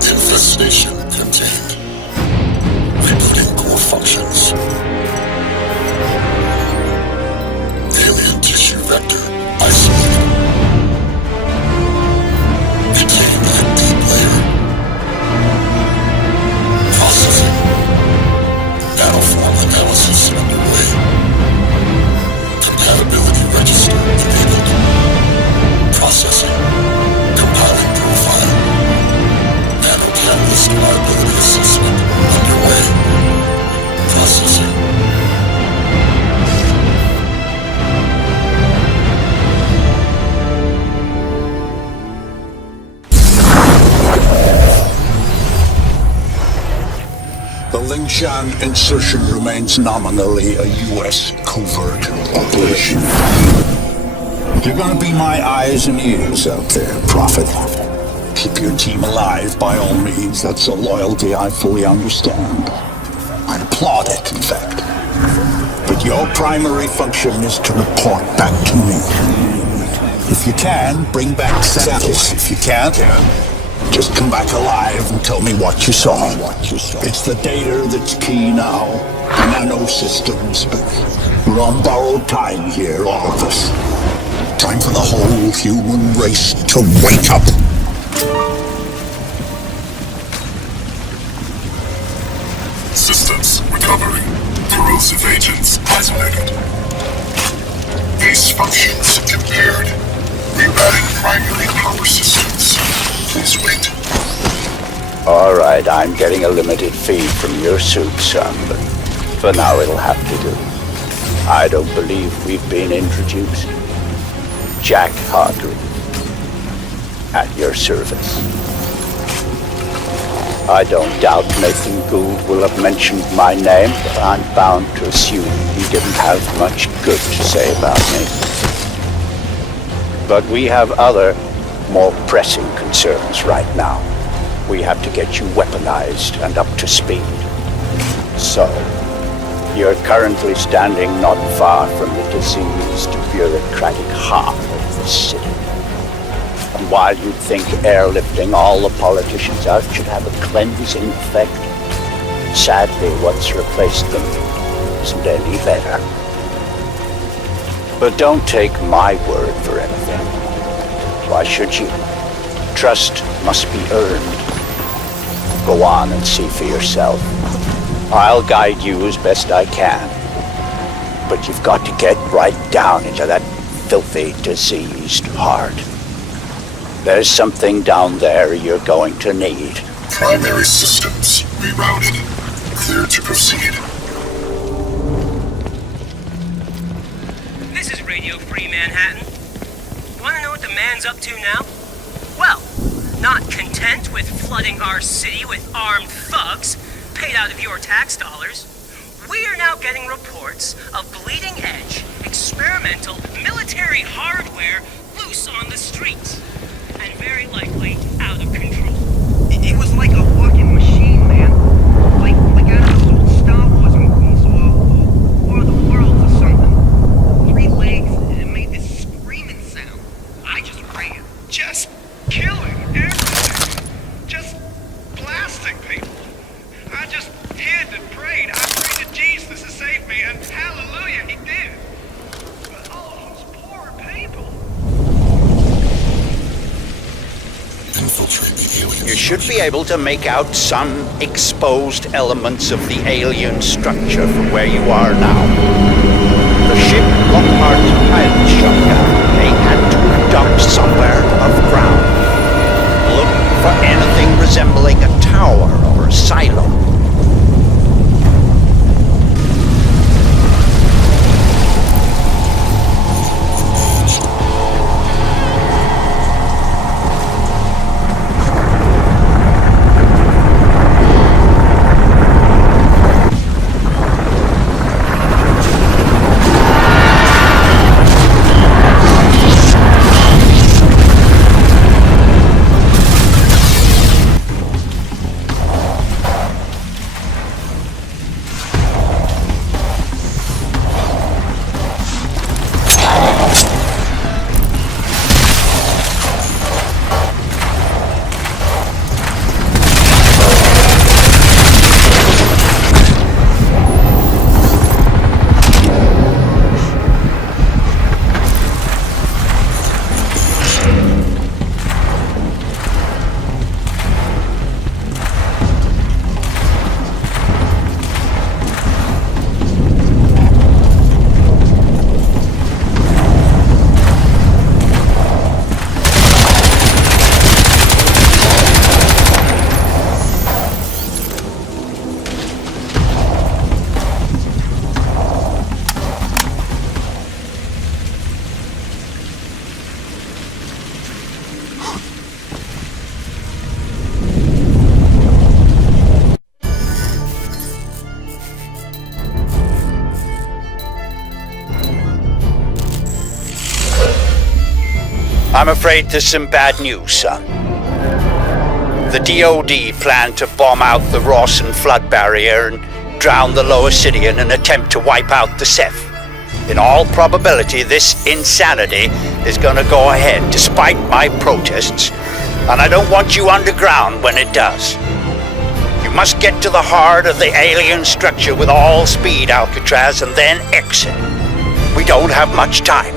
Infestation contained. Rebooting core functions. Alien tissue vector isolated. Contained at deep layer. Processing. Nanoform analysis underway. Compatibility register enabled. Processing. Compiling profile. Nano-catalyst reliability assessment underway. Processing. The Lingshan insertion remains nominally a U.S. covert operation. You're gonna be my eyes and ears out there, Prophet. Keep your team alive by all means. That's a loyalty I fully understand. I applaud it, in fact. But your primary function is to report back to me. If you can, bring back samples. If you can't, just come back alive and tell me what you saw. It's the data that's key now. Nano systems. We're on borrowed time here, all of us. Time for the whole human race to wake up. Systems recovering. Corrosive agents isolated. Base functions impaired. Rerouting primary power systems. Please wait. All right, I'm getting a limited feed from your suit, son, but for now it'll have to do. I don't believe we've been introduced. Jack Hargrave, at your service. I don't doubt Nathan Gould will have mentioned my name, but I'm bound to assume he didn't have much good to say about me. But we have other, more pressing concerns right now. We have to get you weaponized and up to speed. So, you're currently standing not far from the diseased bureaucratic heart of the city. And while you'd think airlifting all the politicians out should have a cleansing effect, sadly what's replaced them isn't any better. But don't take my word for anything. Why should you? Trust must be earned. Go on and see for yourself. I'll guide you as best I can. But you've got to get right down into that filthy, diseased heart. There's something down there you're going to need. Primary systems rerouted. Clear to proceed. This is Radio Free Manhattan. You want to know what the man's up to now? Well, not content with flooding our city with armed thugs paid out of your tax dollars, we are now getting reports of bleeding-edge, experimental military hardware loose on the streets, and very likely out of control. It was like a walking machine, man. Like out of those old Star Wars movies, or War of the Worlds or something. 3 legs, and it made this screaming sound. I just ran. Just killing everything. Just blasting people. I just hid and prayed. I prayed to Jesus to save me, and hallelujah, he did. But all those poor people. Infiltrate the alien. You should be able to make out some exposed elements of the alien structure from where you are now. The ship Lockhart's pilot shot down. They had to have docked somewhere above ground. Look for anything resembling a tower or a silo. I'm afraid there's some bad news, son. The DoD planned to bomb out the Rawson flood barrier and drown the lower city in an attempt to wipe out the Ceph. In all probability, this insanity is going to go ahead despite my protests, and I don't want you underground when it does. You must get to the heart of the alien structure with all speed, Alcatraz, and then exit. We don't have much time.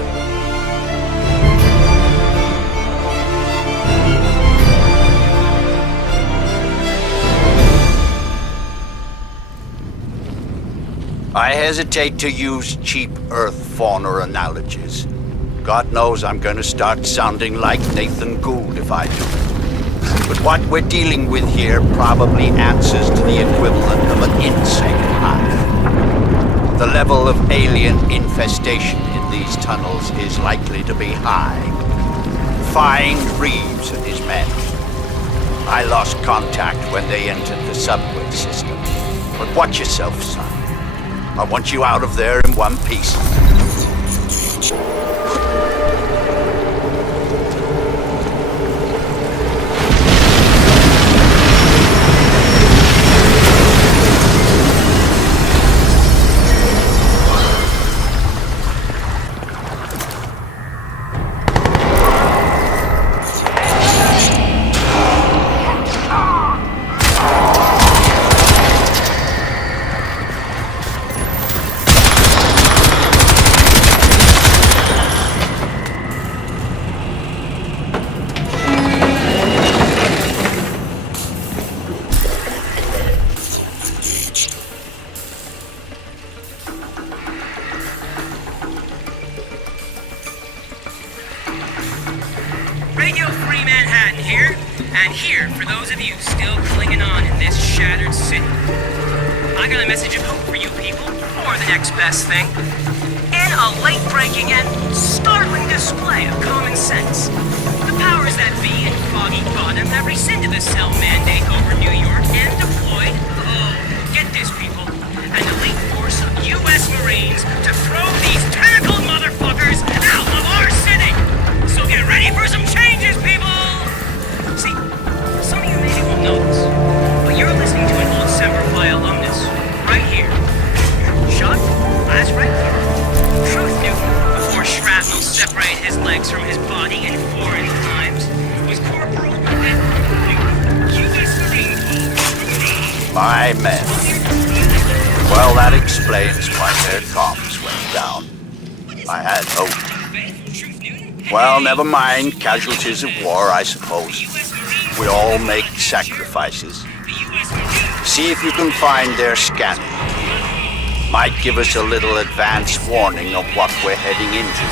I hesitate to use cheap Earth fauna analogies. God knows I'm going to start sounding like Nathan Gould if I do. But what we're dealing with here probably answers to the equivalent of an insect hive. The level of alien infestation in these tunnels is likely to be high. Find Reeves and his men. I lost contact when they entered the subway system. But watch yourself, son. I want you out of there in one piece. Radio Free Manhattan here, and here for those of you still clinging on in this shattered city. I got a message of hope for you people, or the next best thing. In a late-breaking and startling display of common sense, the powers that be in Foggy Bottom have rescinded the cell mandate over New York and deployed, get this people, an elite force of U.S. Marines to throw these tentacled motherfuckers out of our city! So get ready for some changes, people! See, some of you maybe won't know this, but you're listening to an old Semper Fi alumnus, right here. Shot, last right here. Truth Newton, before shrapnel separated his legs from his body in foreign times, was Corporal Newton, U.S. Marine Corps. My men. Well, that explains why their comms went down. I had hope. Well, never mind. Casualties of war, I suppose. We all make sacrifices. See if you can find their scanning. Might give us a little advance warning of what we're heading into.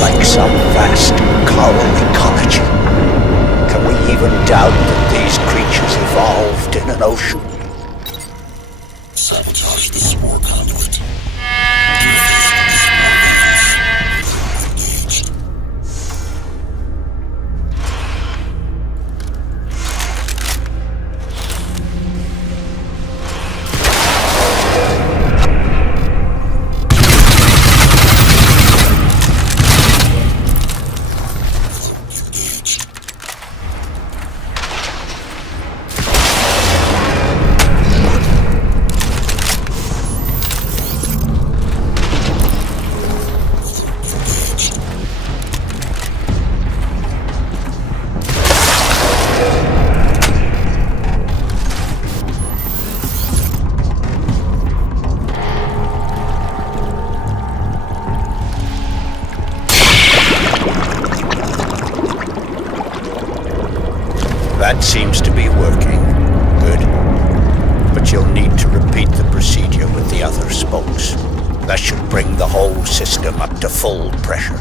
Like some vast coral ecology. Can we even doubt that these creatures evolved in an ocean? Sabotage the spore conduit. That seems to be working. Good. But you'll need to repeat the procedure with the other spokes. That should bring the whole system up to full pressure.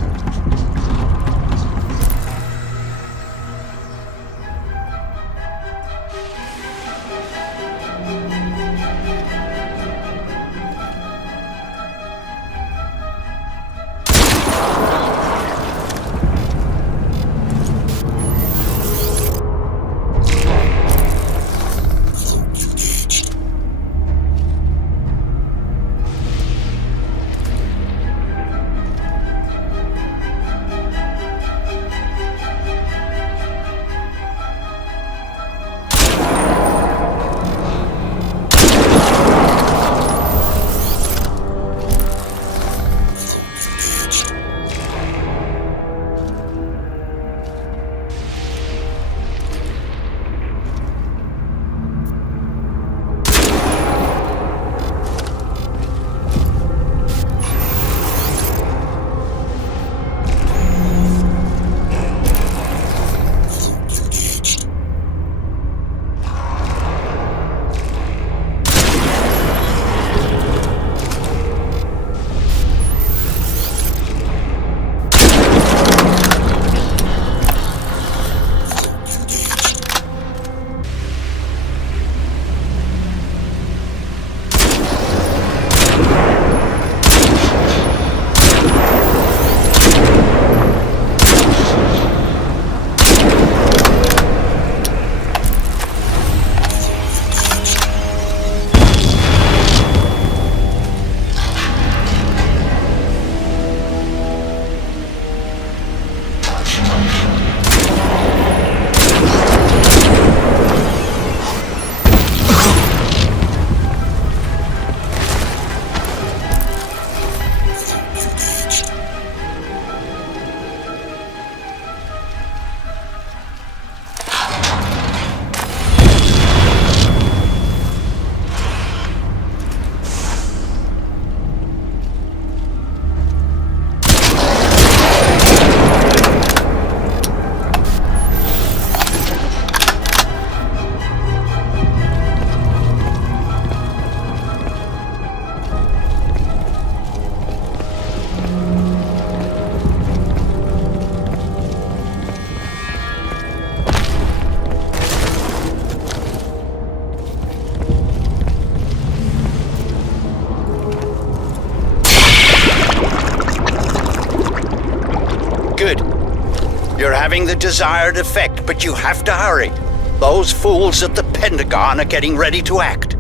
having the desired effect, but you have to hurry. Those fools at the Pentagon are getting ready to act.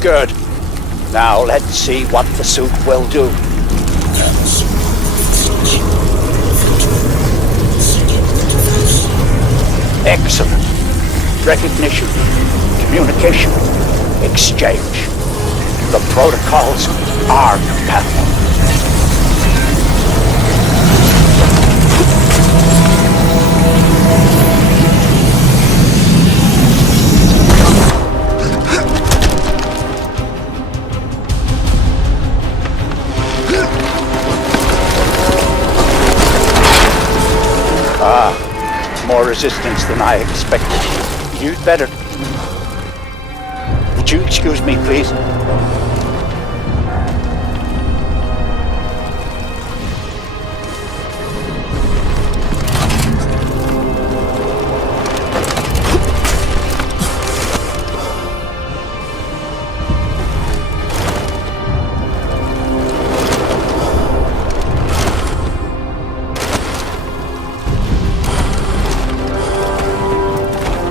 Good. Now let's see what the suit will do. Excellent. Recognition, communication, exchange. The protocols are compatible. More resistance than I expected. You'd better. Would you excuse me, please?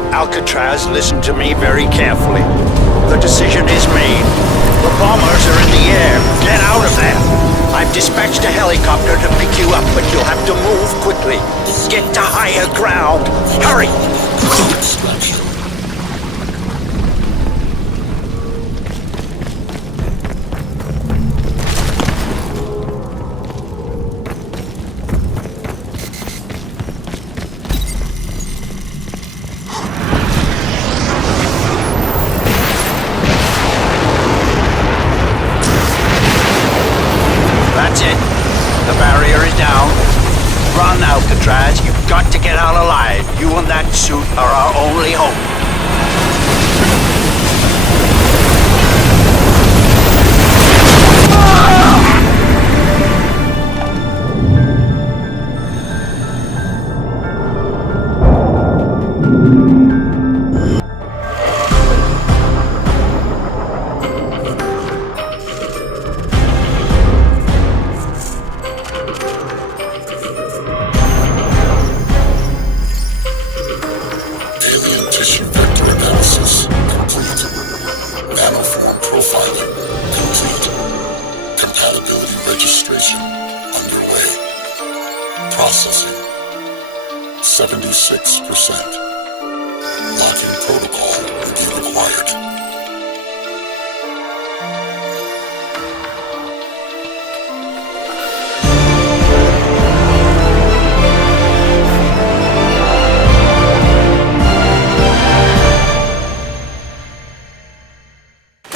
Alcatraz, listen to me very carefully. The decision is made. The bombers are in the air. Get out of there. I've dispatched a helicopter to pick you up, but you'll have to move quickly. Get to higher ground. Hurry! That's it. The barrier is down. Run, Alcatraz. You've got to get out alive. You and that suit are our only hope. Processing 76%. Locking protocol will be required.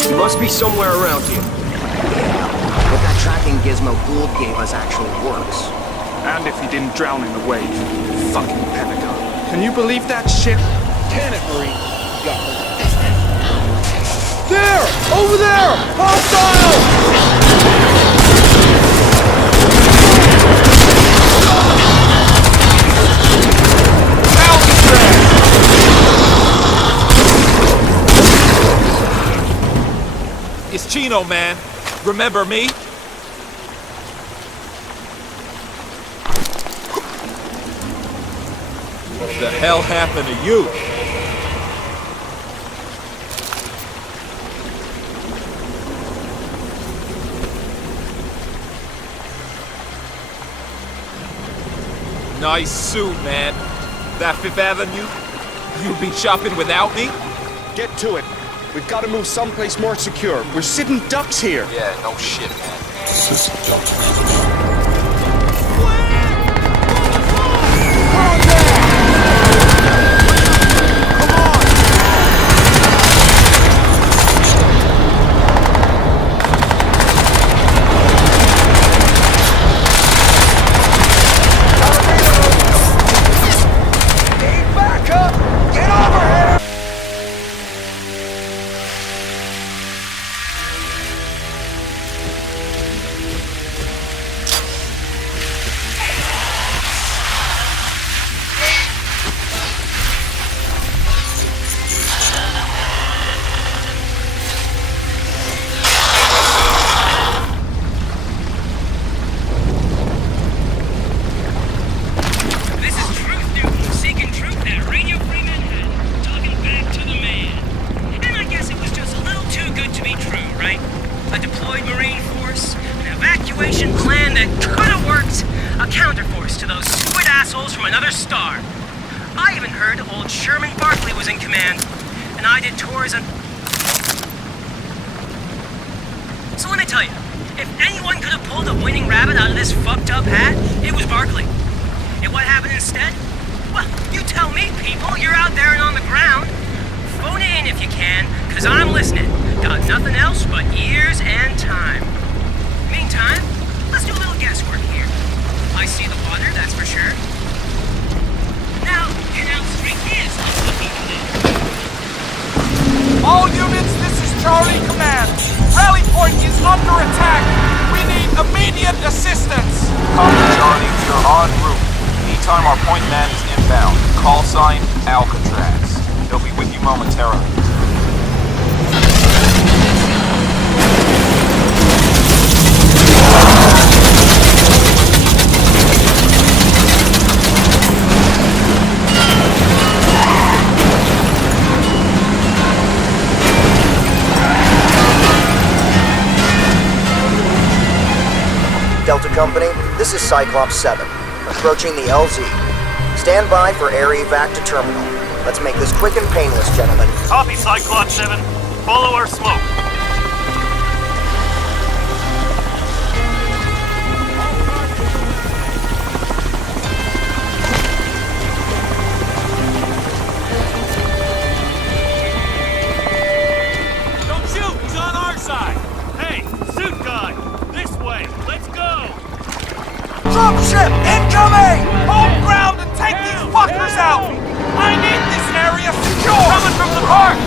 You must be somewhere around here. Yeah, if that tracking gizmo Gould gave us actually works. And if he didn't drown in the wave. Fucking Pentagon. Can you believe that shit? Can it, Marine? Got it. There! Over there! Hostile! It's Chino, man. Remember me? What the hell happened to you? Nice suit, man. That Fifth Avenue? You'll be shopping without me? Get to it. We've got to move someplace more secure. We're sitting ducks here. Yeah, no shit, man. This isn't Delta Avenue. to those squid assholes from another star. I even heard old Sherman Barkley was in command, and I did tours and... So let me tell you, if anyone could have pulled a winning rabbit out of this fucked up hat, it was Barkley. And what happened instead? Well, you tell me, people. You're out there and on the ground. Phone in if you can, cause I'm listening. Got nothing else but ears and time. Meantime, let's do a little guesswork here. I see the water, that's for sure. Now, Canal Street is looking good. All units, this is Charlie Command. Rally point is under attack. We need immediate assistance. Copy, Charlie. We're en route. Anytime our point man is inbound, call sign Alcatraz. He'll be with you momentarily. Delta Company, this is Cyclops 7, approaching the LZ. Stand by for air evac to terminal. Let's make this quick and painless, gentlemen. Copy, Cyclops 7. Follow our smoke. Don't shoot! He's on our side! Hey, suit guy! This way! Let's go! Dropship incoming! Hold ground and take these fuckers out! I need this area secure! Coming from the park!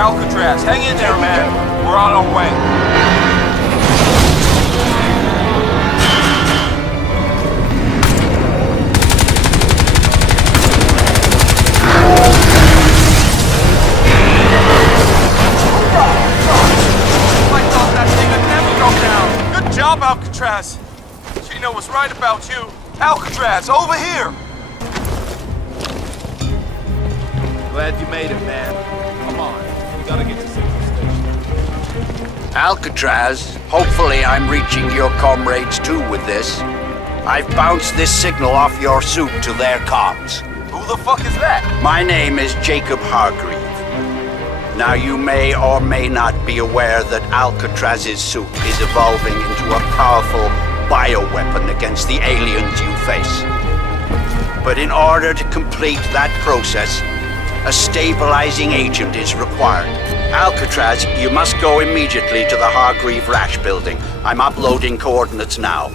Alcatraz, hang in there, man. We're on our way. I thought that thing would never go down. Good job, Alcatraz. Gino was right about you. Alcatraz, over here! Glad you made it, man. Come on. We gotta get to Central Station. Alcatraz, hopefully I'm reaching your comrades too with this. I've bounced this signal off your suit to their comms. Who the fuck is that? My name is Jacob Hargreave. Now you may or may not be aware that Alcatraz's suit is evolving into a powerful bioweapon against the aliens you face. But in order to complete that process, a stabilizing agent is required. Alcatraz, you must go immediately to the Hargreave Rash building. I'm uploading coordinates now.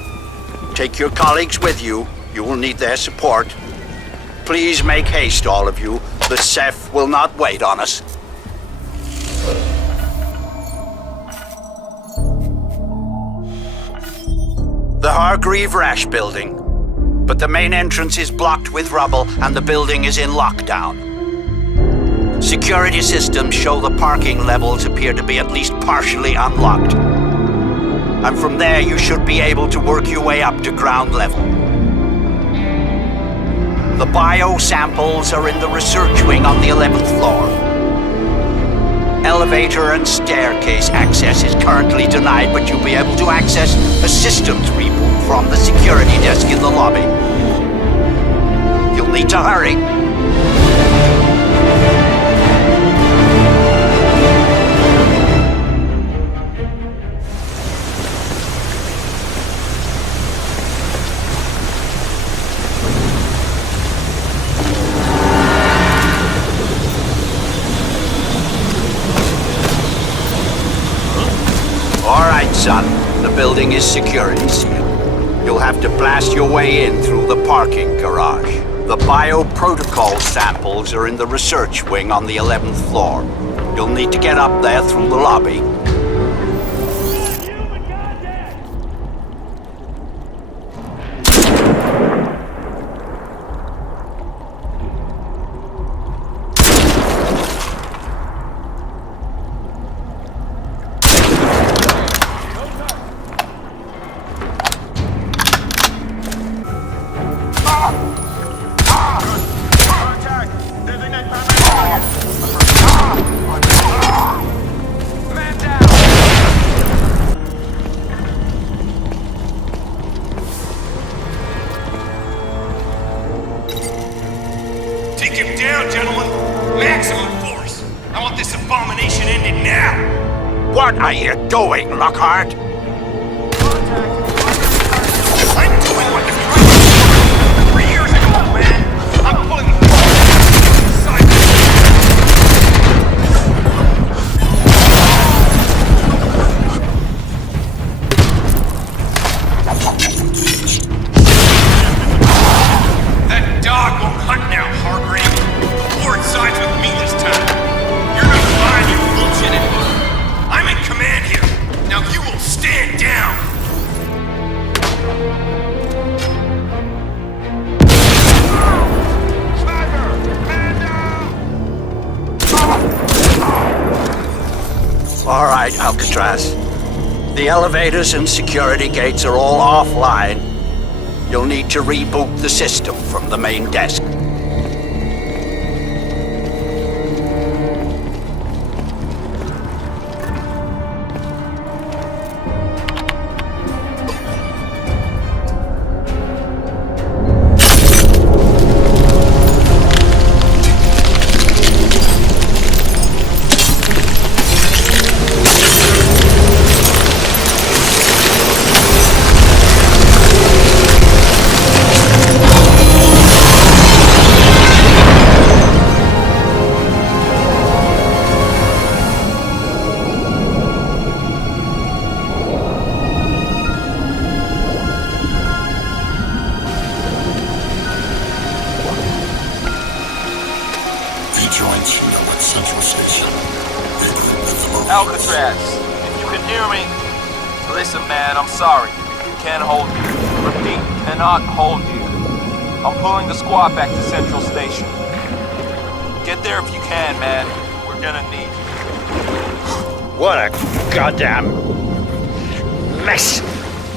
Take your colleagues with you. You will need their support. Please make haste, all of you. The Ceph will not wait on us. The Hargreave Rash building. But the main entrance is blocked with rubble and the building is in lockdown. Security systems show the parking levels appear to be at least partially unlocked. And from there you should be able to work your way up to ground level. The bio samples are in the research wing on the 11th floor. Elevator and staircase access is currently denied, but you'll be able to access a systems reboot from the security desk in the lobby. You'll need to hurry. Son, the building is security sealed. You'll have to blast your way in through the parking garage. The bioprotocol samples are in the research wing on the 11th floor. You'll need to get up there through the lobby. Take him down, gentlemen. Maximum force. I want this abomination ended now. What are you doing, Lockhart? I'm doing what the Crysis did 3 years ago, man. I'm pulling the side. That dog won't hunt now, Hargrave. Board sides with me this time. You're not buying your bullshit anymore. I'm in command here. Now you will stand down. All right, Alcatraz. The elevators and security gates are all offline. You'll need to reboot the system from the main desk. Alcatraz, if you can hear me, listen, man, I'm sorry. Can't hold you. Repeat, cannot hold you. I'm pulling the squad back to Central Station. Get there if you can, man. We're gonna need you. What a goddamn mess.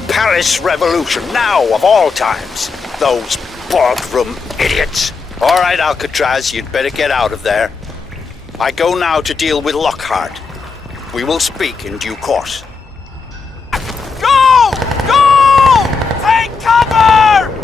Paris Revolution, now of all times. Those boardroom idiots. All right, Alcatraz, you'd better get out of there. I go now to deal with Lockhart. We will speak in due course. Go! Go! Take cover!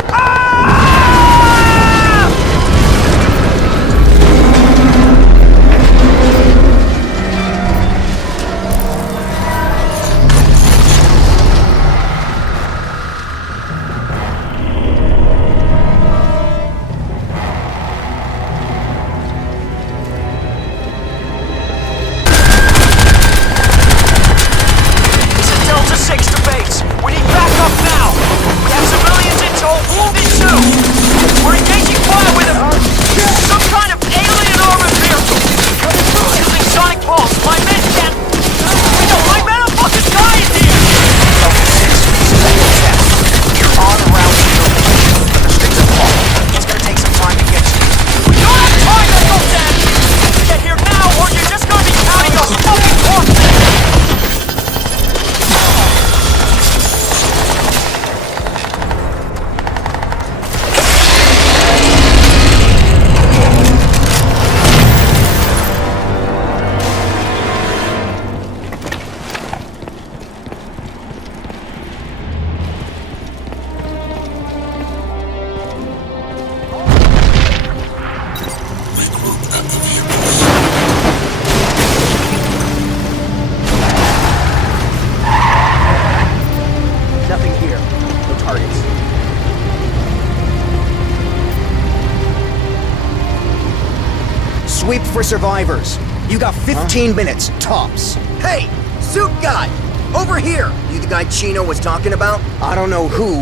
Sweep for survivors. You got 15 minutes, tops. Hey, suit guy! Over here! You the guy Chino was talking about? I don't know who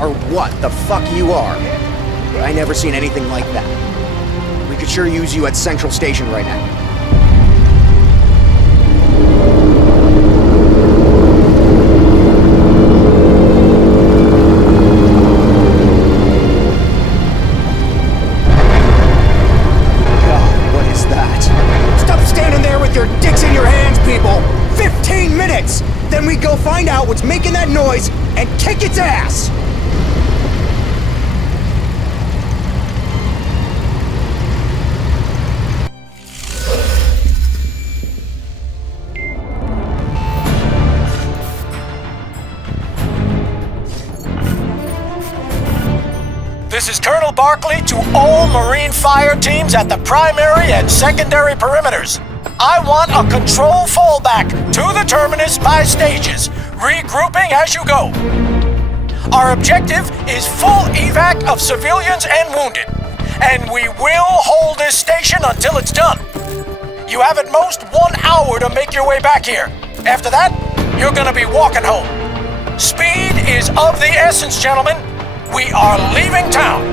or what the fuck you are, but I never seen anything like that. We could sure use you at Central Station right now. Then we go find out what's making that noise and kick its ass! This is Colonel Barkley to all Marine fire teams at the primary and secondary perimeters. I want a control fallback to the terminus by stages, regrouping as you go. Our objective is full evac of civilians and wounded, and we will hold this station until it's done. You have at most 1 hour to make your way back here. After that, you're gonna be walking home. Speed is of the essence, gentlemen. We are leaving town.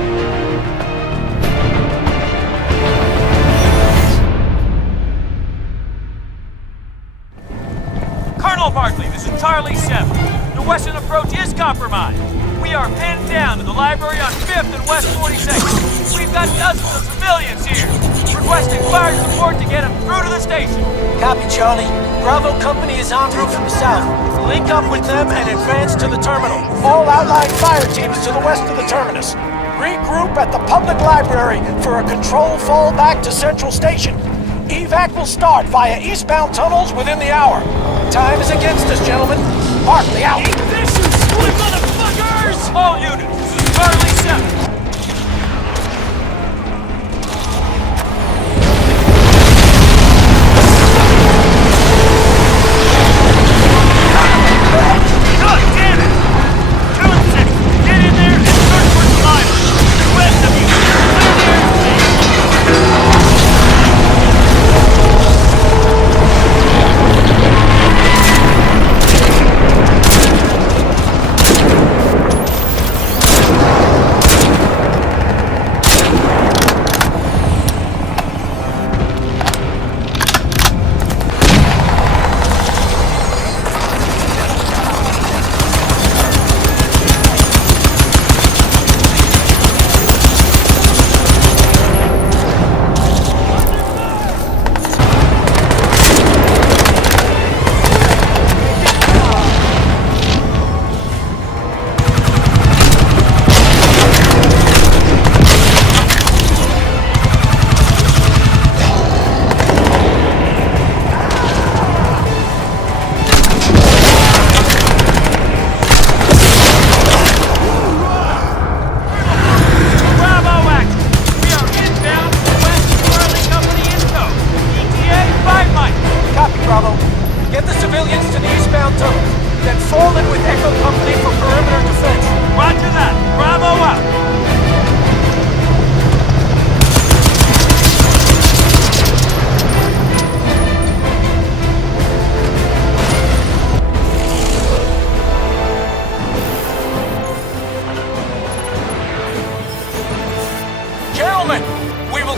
Colonel Barkley, this is Charlie Ceph. The western approach is compromised. We are pinned down to the library on 5th and West 42nd. We've got dozens of civilians here, requesting fire support to get them through to the station. Copy, Charlie. Bravo Company is en route from the south. Link up with them and advance to the terminal. All outlying fire teams to the west of the terminus. Regroup at the public library for a control fallback to Central Station. Evac will start via eastbound tunnels within the hour. Time is against us, gentlemen. Barkley out. Ignition, split motherfuckers! All units, this is Charlie 7. God damn it! Two and six, get in there and search for survivors. The rest of you, clear the airspace.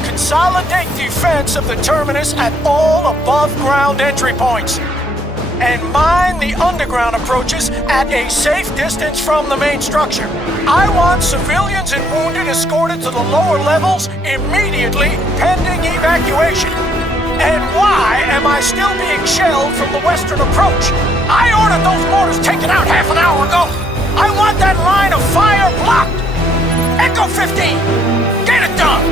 Consolidate defense of the terminus at all above-ground entry points. And mine the underground approaches at a safe distance from the main structure. I want civilians and wounded escorted to the lower levels immediately, pending evacuation. And why am I still being shelled from the western approach? I ordered those mortars taken out half an hour ago. I want that line of fire blocked. Echo 15, get it done.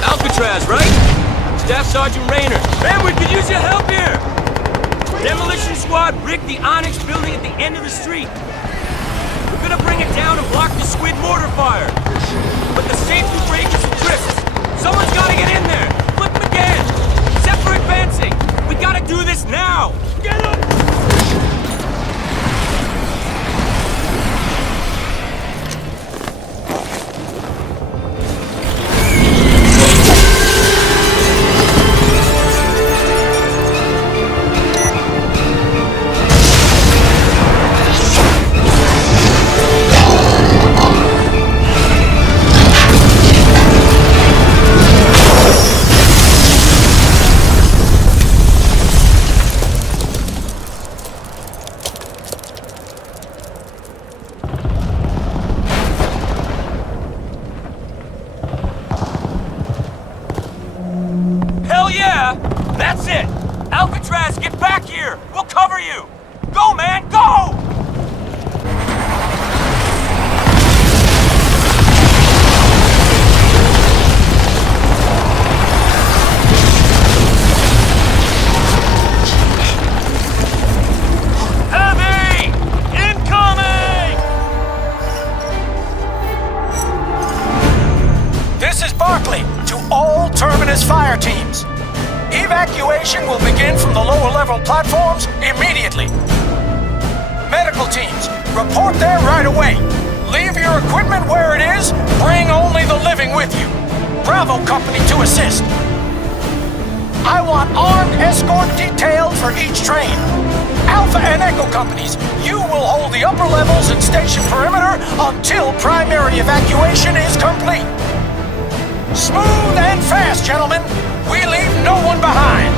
Alcatraz, right? Staff Sergeant Rayner. Man, we could use your help here! Demolition squad rigged the Onyx building at the end of the street. We're gonna bring it down and block the squid mortar fire. But the safety break is a twist. Someone's gotta get in there! Flip them again! Ceph are advancing! We gotta do this now! Get up! That's it! Alcatraz, get back here! We'll cover you! Go, man, go! Evacuation will begin from the lower level platforms immediately. Medical teams, report there right away. Leave your equipment where it is. Bring only the living with you. Bravo Company to assist. I want armed escort detailed for each train. Alpha and Echo Companies, you will hold the upper levels and station perimeter until primary evacuation is complete. Smooth and fast, gentlemen. We leave no one behind.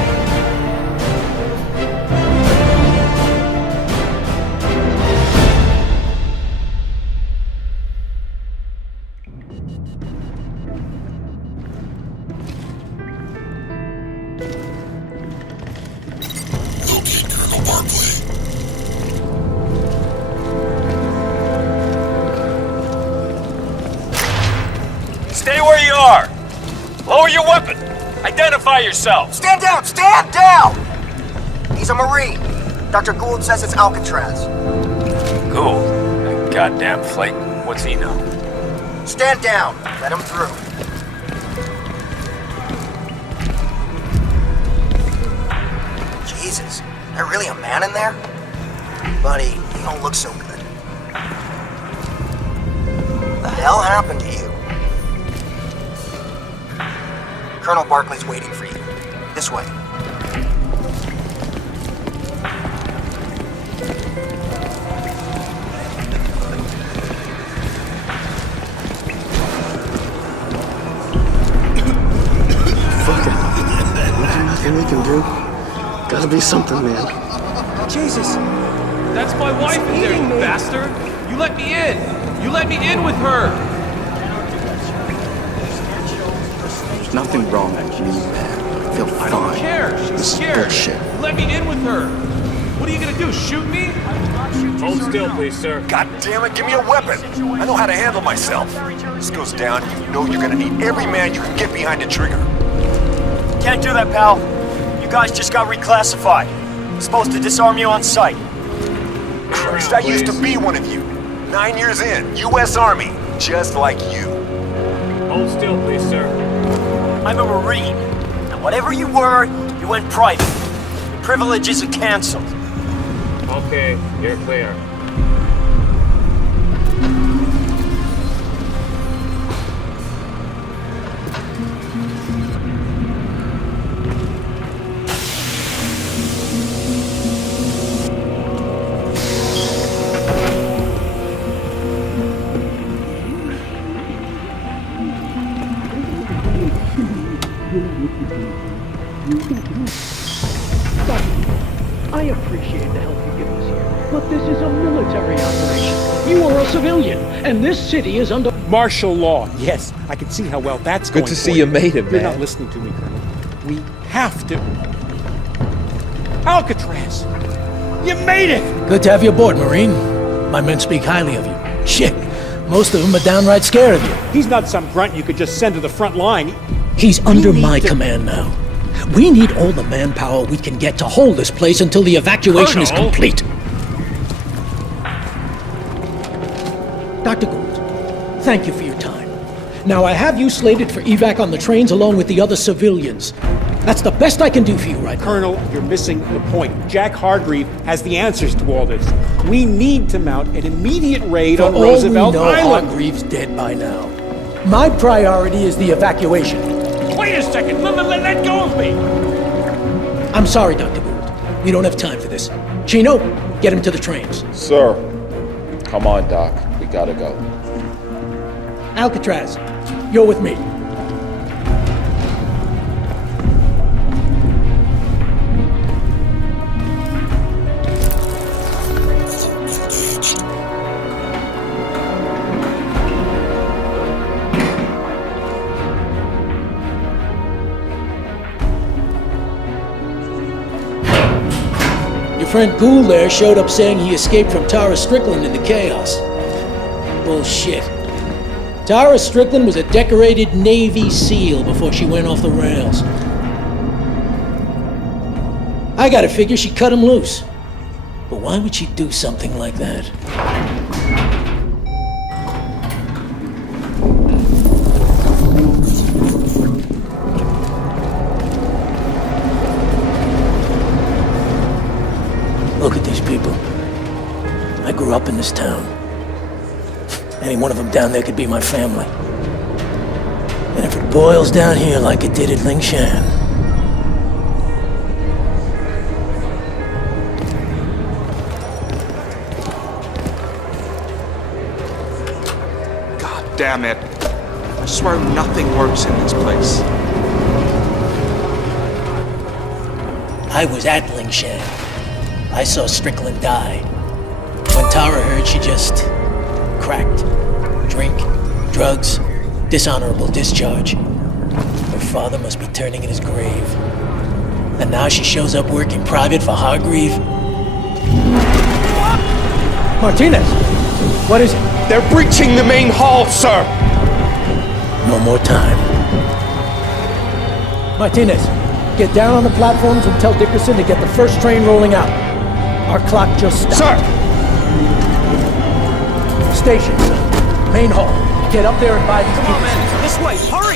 Stay where you are! Lower your weapon! Identify yourself! Stand down! Stand down! He's a Marine. Dr. Gould says it's Alcatraz. Gould? That goddamn flake. What's he know? Stand down. Let him through. Jesus. There really a man in there? Buddy, you don't look so good. The hell happened to you? Colonel Barclay's waiting for you. This way. Fuck it. Nothing we can do. Gotta be something, man. Jesus! That's my wife in there, you bastard! You let me in! You let me in with her! There's nothing wrong with you, man. I feel fine. I don't care! She's This is scared! bullshit. You let me in with her! What are you gonna do, shoot me? Hold still, please, sir. God damn it, give me a weapon! I know how to handle myself. This goes down, you know you're gonna need every man you can get behind the trigger. Can't do that, pal. You guys just got reclassified. Supposed to disarm you on sight. Christ, I used to be one of you. 9 years in, U.S. Army, just like you. Hold still, please, sir. I'm a Marine. And whatever you were, you went private. Your privileges are canceled. Okay, you're clear. I appreciate the help you give us here, but this is a military operation. You are a civilian, and this city is under martial law. Yes, I can see how well that's going. Good to see for you made it, You're man. not listening to me, Colonel. We have to. Alcatraz! You made it! Good to have you aboard, Marine. My men speak highly of you. Shit, most of them are downright scared of you. He's not some grunt you could just send to the front line. He's under my command now. We need all the manpower we can get to hold this place until the evacuation is complete. Dr. Gould, thank you for your time. Now, I have you slated for evac on the trains along with the other civilians. That's the best I can do for you right now. Colonel, you're missing the point. Jack Hargreave has the answers to all this. We need to mount an immediate raid For on all Roosevelt we know, Island. Hargreave's dead by now. My priority is the evacuation. Wait a second! Let go of me! I'm sorry, Dr. Gould. We don't have time for this. Chino, get him to the trains. Sir. Come on, Doc. We gotta go. Alcatraz, you're with me. Your friend Gould there showed up saying he escaped from Tara Strickland in the chaos. Bullshit. Tara Strickland was a decorated Navy SEAL before she went off the rails. I gotta figure she cut him loose. But why would she do something like that? this town. Any one of them down there could be my family. And if it boils down here like it did at Lingshan... God damn it. I swear nothing works in this place. I was at Lingshan. I saw Strickland die. When Tara heard, she just cracked. Drink, drugs, dishonorable discharge. Her father must be turning in his grave. And now she shows up working private for Hargreave. Martinez! What is it? They're breaching the main hall, sir! No more time. Martinez, get down on the platforms and tell Dickerson to get the first train rolling out. Our clock just stopped. Sir! Station. Main hall. Get up there and buy these Come on, man. This way. Hurry!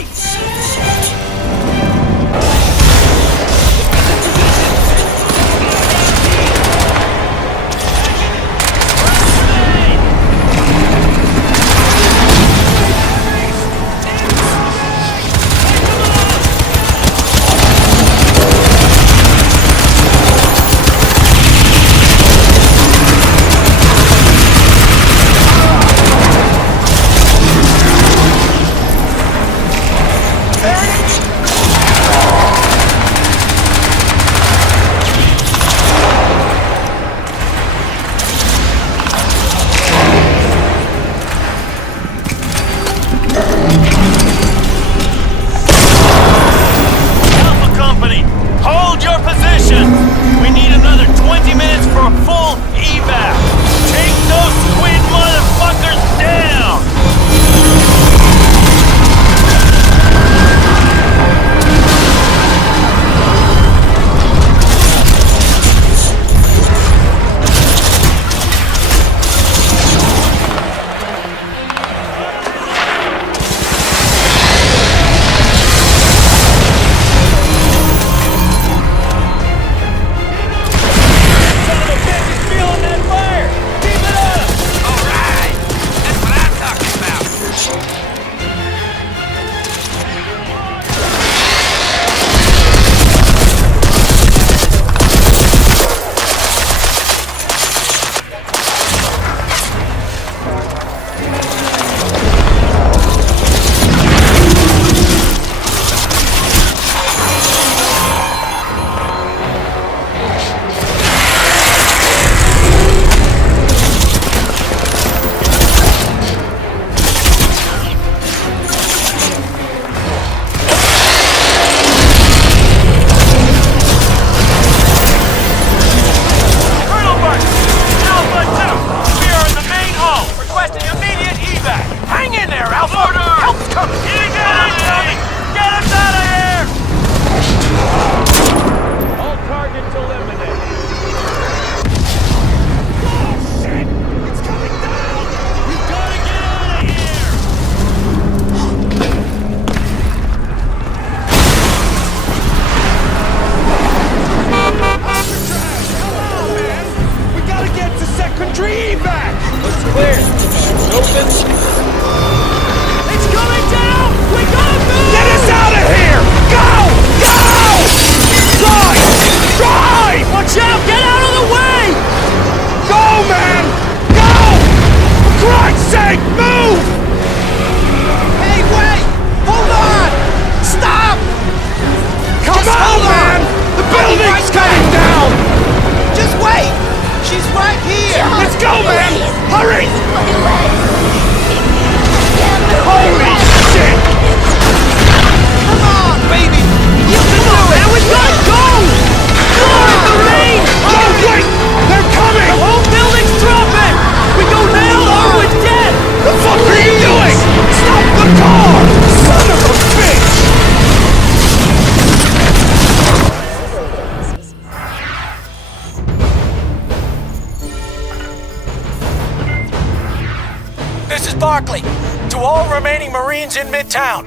To all remaining Marines in Midtown,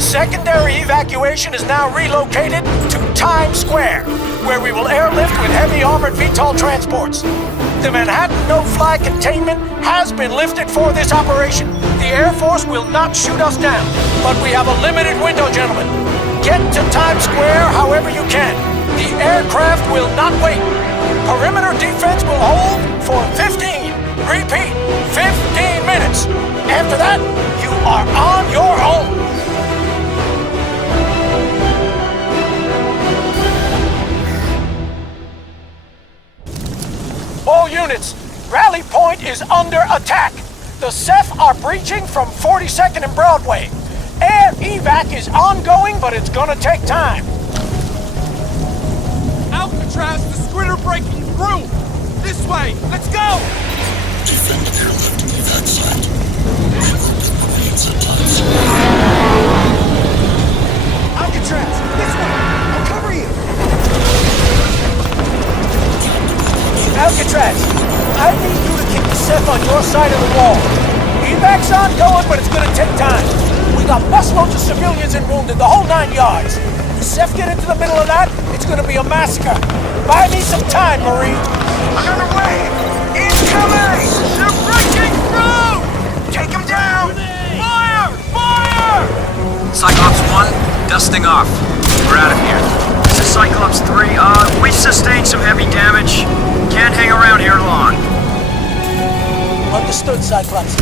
secondary evacuation is now relocated to Times Square, where we will airlift with heavy armored VTOL transports. The Manhattan no-fly containment has been lifted for this operation. The Air Force will not shoot us down, but we have a limited window, gentlemen. Get to Times Square however you can. The aircraft will not wait. Perimeter defense will hold for 15, repeat, 15 minutes. After that, you are on your own. All units, Rally Point is under attack. The Ceph are breaching from 42nd and Broadway. Air evac is ongoing, but it's gonna take time. Alcatraz, the squid are breaking through! This way, let's go! Defend airlift evac site. Coordinates at times. Alcatraz, this way! I'll cover you! Alcatraz, I need you to keep the Ceph on your side of the wall. Evac's ongoing, but it's gonna take time. We got busloads of civilians and wounded, the whole 9 yards. The Ceph get into the middle of that, it's gonna be a massacre. Buy me some time, Marine. Another wave! Incoming! They're breaking through! Take them down! Fire! Fire! Cyclops 1, dusting off. We're out of here. This is Cyclops 3. We sustained some heavy damage. Can't hang around here long. Understood, Cyclops.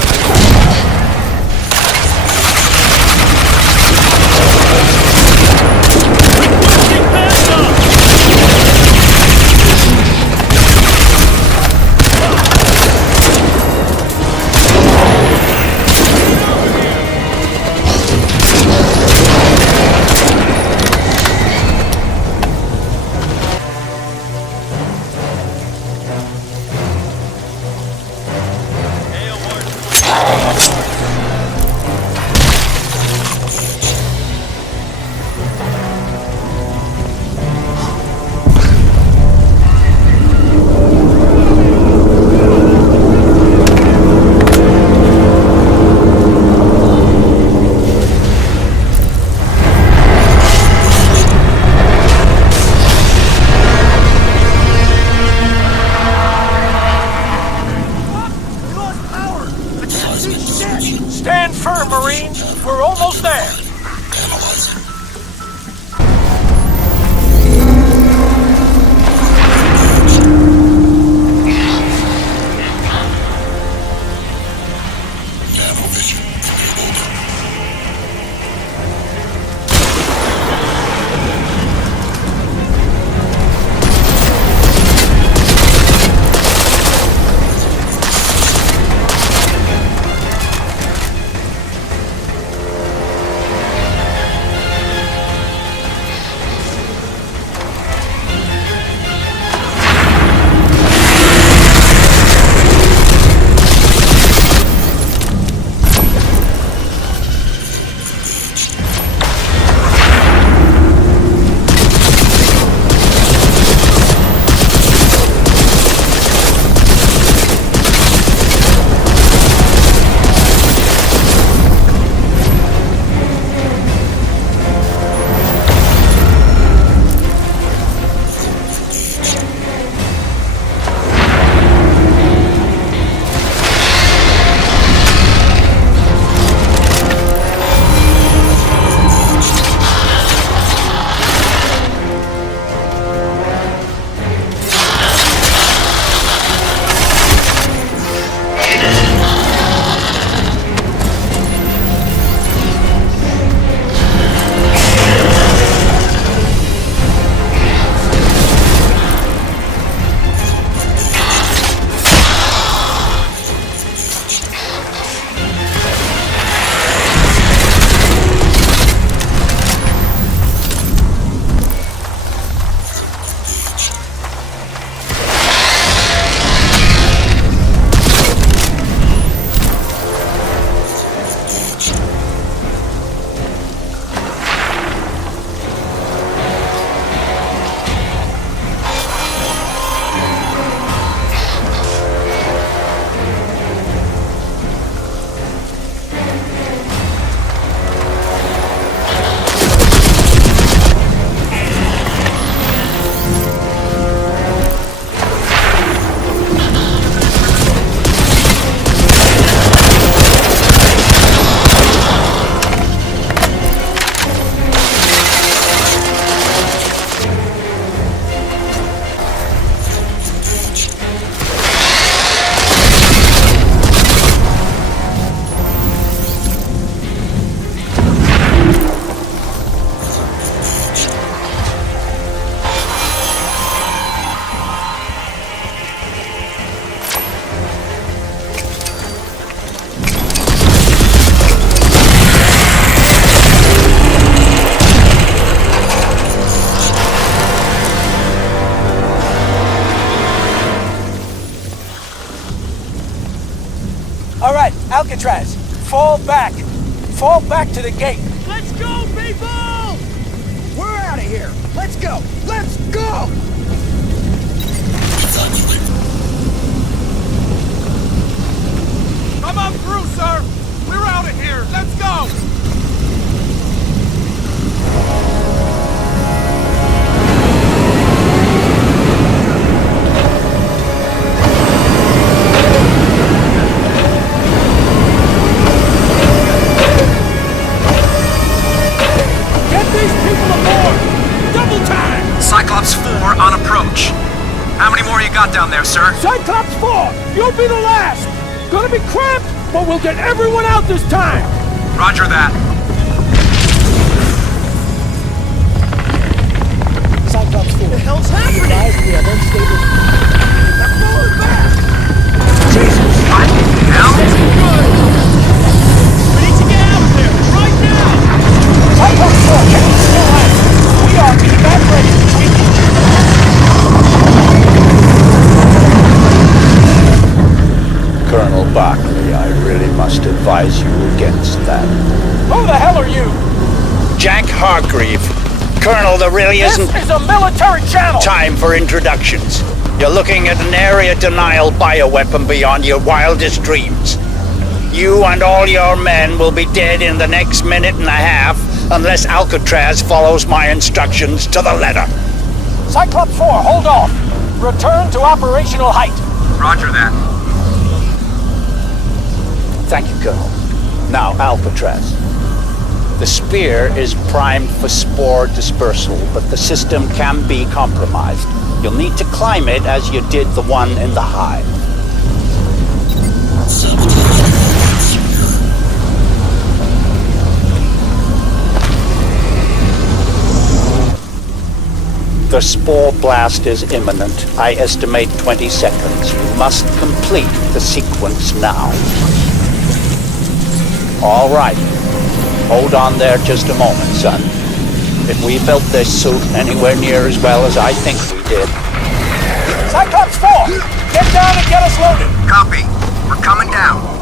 Alcatraz! Fall back! Fall back to the gate! Let's go, people! We're out of here! Let's go! Let's go! Come on through, sir! We're out of here! Let's go! Cyclops 4 on approach. How many more you got down there, sir? Cyclops 4! You'll be the last! Gonna be cramped, but we'll get everyone out this time! Roger that. Cyclops 4. What the hell's happening? We have unstable... They're falling back! Jesus! What the hell? We need to get out of there, right now! Cyclops 4, can you still act? We are evaporating! Colonel Barkley, I really must advise you against that. Who the hell are you? Jack Hargreave. Colonel, there really isn't... This is a military channel! ...time for introductions. You're looking at an area denial bioweapon beyond your wildest dreams. You and all your men will be dead in the next minute and a half unless Alcatraz follows my instructions to the letter. Cyclops 4, hold off. Return to operational height. Roger that. Thank you, Colonel. Now, Alcatraz. The spear is primed for spore dispersal, but the system can be compromised. You'll need to climb it as you did the one in the hive. The spore blast is imminent. I estimate 20 seconds. You must complete the sequence now. All right. Hold on there just a moment, son. If we built this suit anywhere near as well as I think we did... Cyclops 4! Get down and get us loaded! Copy. We're coming down.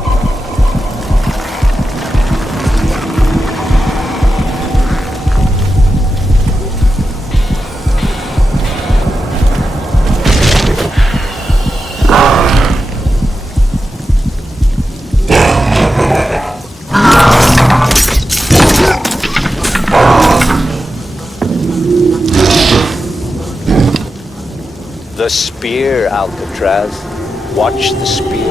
The spear, Alcatraz. Watch the spear.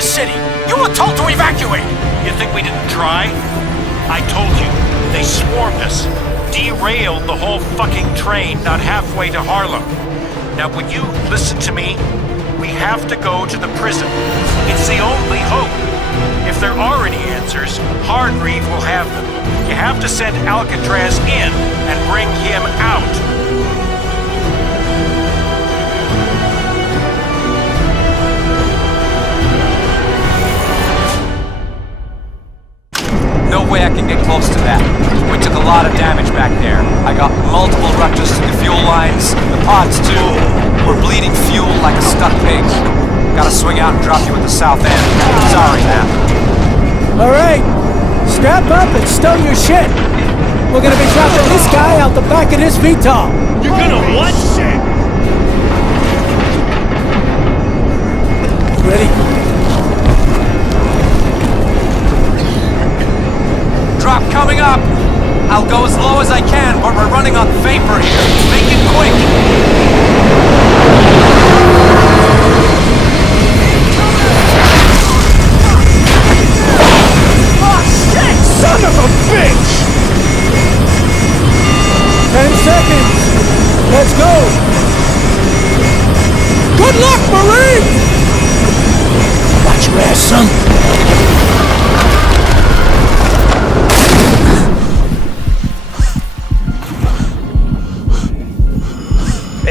City! You were told to evacuate! You think we didn't try? I told you, they swarmed us. derailed the whole fucking train not halfway to Harlem. Now, would you listen to me? We have to go to the prison. It's the only hope. If there are any answers, Hargreave will have them. You have to send Alcatraz in and bring him out. No way I can get close to that. We took a lot of damage back there. I got multiple ruptures to the fuel lines, the pods too. We're bleeding fuel like a stuck pig. Gotta swing out and drop you at the south end. Sorry, man. Alright, strap up and stow your shit. We're gonna be dropping this guy out the back of this VTOL. You're gonna what? Shit! Ready? Drop coming up. I'll go as low as I can, but we're running on vapor here. Make it quick. Oh shit! Son of a bitch! 10 seconds. Let's go. Good luck, Marine! Watch your ass, son.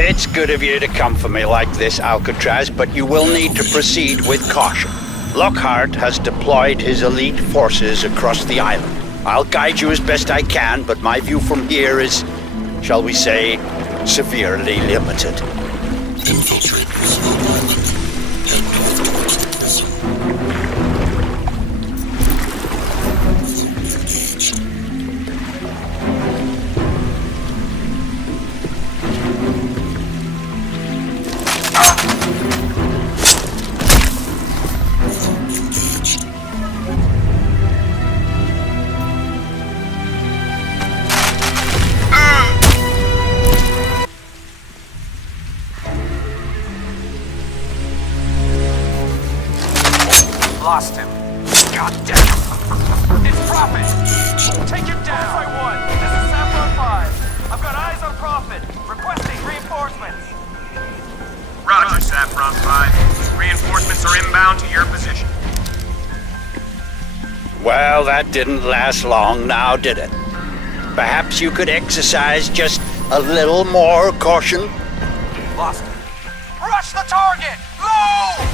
It's good of you to come for me like this, Alcatraz, but you will need to proceed with caution. Lockhart has deployed his elite forces across the island. I'll guide you as best I can, but my view from here is, shall we say, severely limited. Infiltrate Roosevelt Island. Head north towards the prison. Lost him. God damn it. It's Prophet. Take him down. Alpha 1, this is Saffron 5. I've got eyes on Prophet. Requesting reinforcements. Roger, Saffron 5. Reinforcements are inbound to your position. Well, that didn't last long now, did it? Perhaps you could exercise just a little more caution? Lost him. Rush the target! Low!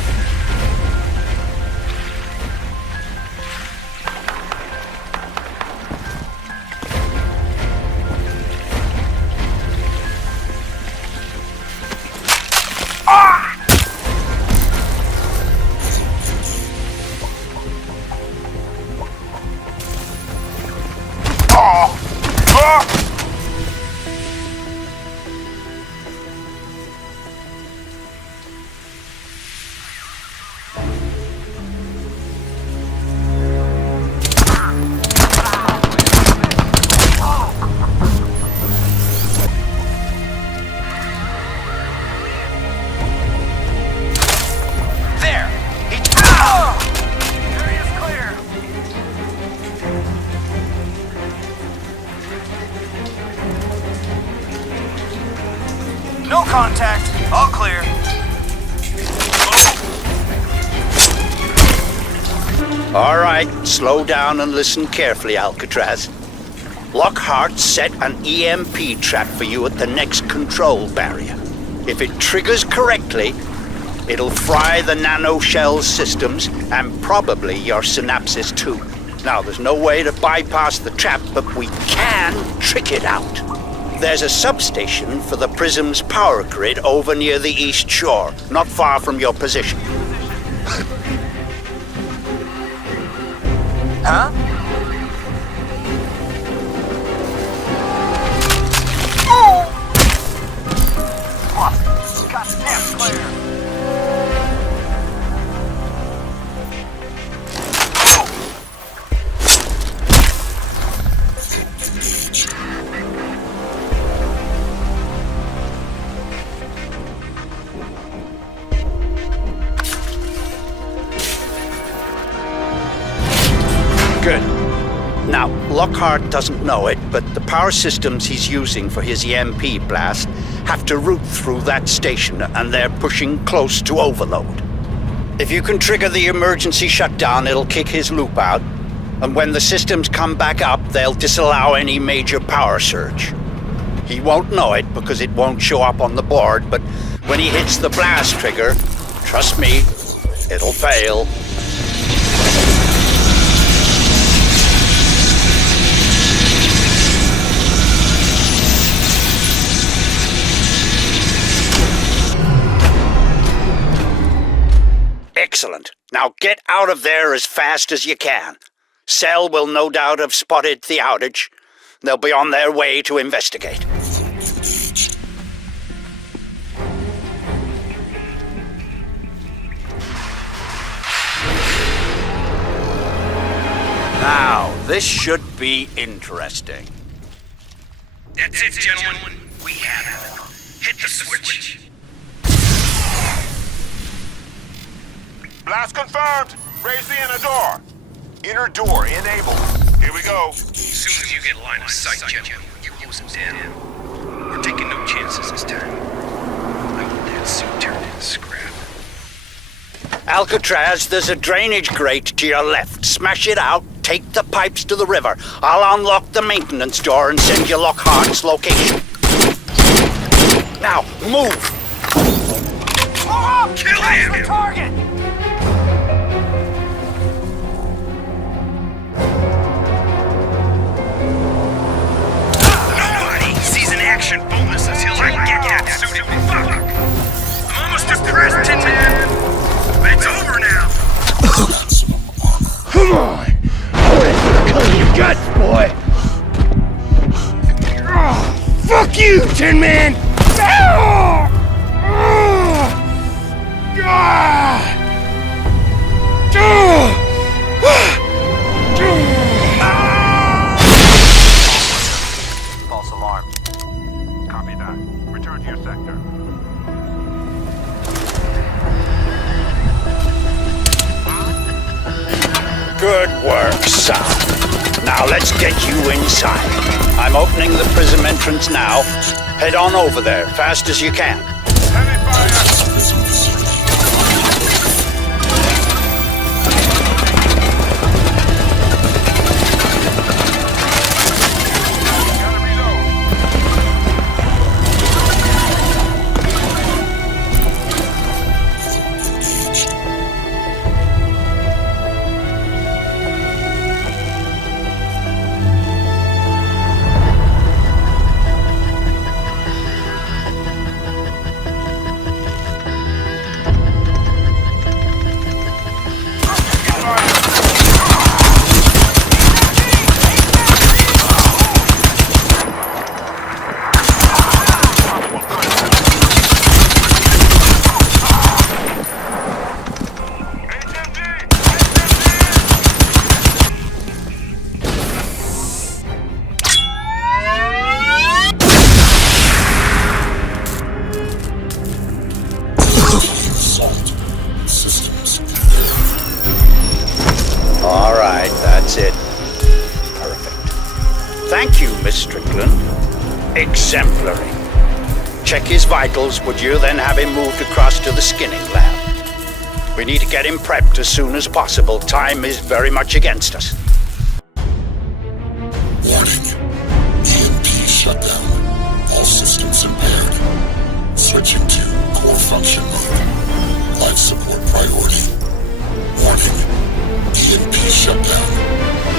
No contact. All clear. All right, slow down and listen carefully, Alcatraz. Lockhart set an EMP trap for you at the next control barrier. If it triggers correctly, it'll fry the nanoshell systems and probably your synapses too. Now, there's no way to bypass the trap, but we can trick it out. There's a substation for the Prism's power grid over near the East Shore, not far from your position. Huh? Goddamn clear. Good. Now, Lockhart doesn't know it, but the power systems he's using for his EMP blast have to route through that station, and they're pushing close to overload. If you can trigger the emergency shutdown, it'll kick his loop out, and when the systems come back up, they'll disallow any major power surge. He won't know it because it won't show up on the board, but when he hits the blast trigger, trust me, it'll fail. Excellent. Now get out of there as fast as you can. Cell will no doubt have spotted the outage. They'll be on their way to investigate. Now, this should be interesting. That's it, gentlemen. We have it. Hit the switch. Blast confirmed. Raise the inner door. Inner door enabled. Here we go. As soon as you get line of sight, gentlemen, you close him down. We're taking no chances this time. I want that suit turned into scrap. Alcatraz, there's a drainage grate to your left. Smash it out, take the pipes to the river. I'll unlock the maintenance door and send you Lockhart's location. Now, move! Oh, kill him! Target! Nobody sees an action bonus until I get that suit in fuck! I'm almost depressed, Tin Man! It's over now! Come on! Kill your guts, boy! Fuck you, Tin Man! False alarm. Copy that. Return to your sector. Good work, son. Now let's get you inside. I'm opening the prism entrance now. Head on over there, fast as you can. Heavy fire! Exemplary. Check his vitals, would you? Then have him moved across to the skinning lab. We need to get him prepped as soon as possible. Time is very much against us. Warning. EMP shutdown. All systems impaired. Switching to core function mode. Life support priority. Warning. EMP shutdown.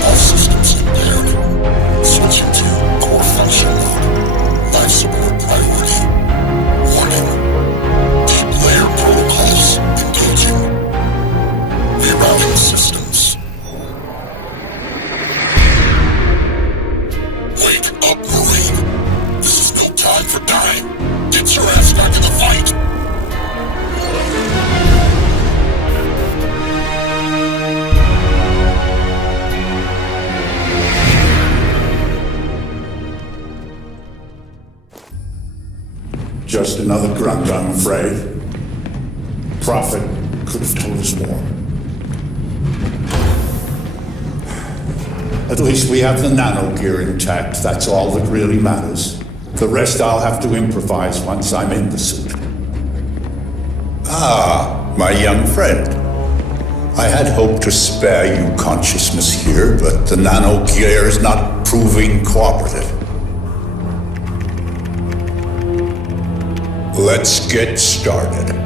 All systems impaired. Switching to core function mode. Life support priority. Warning. Deep layer protocols engaging. Rerouting systems. Wake up, Marine. This is no time for dying. Get your ass back in the fight. Just another grunt, I'm afraid. Prophet could have told us more. At least we have the nano gear intact. That's all that really matters. The rest I'll have to improvise once I'm in the suit. Ah, my young friend. I had hoped to spare you consciousness here, but the nano gear is not proving cooperative. Let's get started.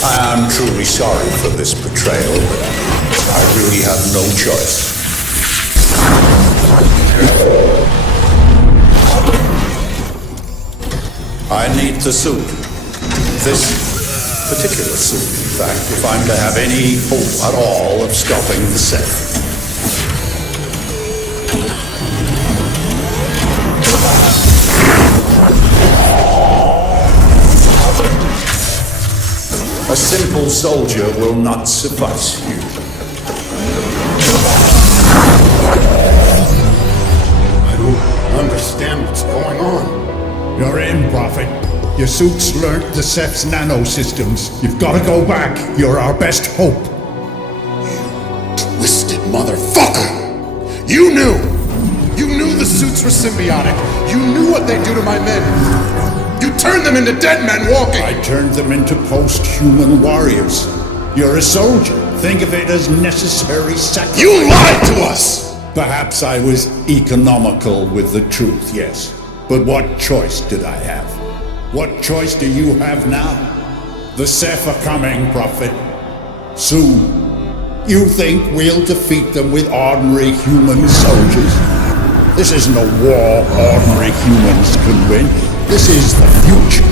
I'm truly sorry for this betrayal, but I really have no choice. I need the suit. This particular suit, in fact, if I'm to have any hope at all of stopping the Ceph. A simple soldier will not suffice you. I don't understand what's going on. You're in, Prophet. Your suit's learnt the Ceph's nanosystems. You've got to go back. You're our best hope. You twisted motherfucker! You knew! You knew the suits were symbiotic. You knew what they'd do to my men. You turned them into dead men walking! I turned them into post-human warriors. You're a soldier. Think of it as necessary sacrifice. You lied to us! Perhaps I was economical with the truth, yes. But what choice did I have? What choice do you have now? The Ceph are coming, Prophet. Soon. You think we'll defeat them with ordinary human soldiers? This isn't a war ordinary humans can win. This is the future.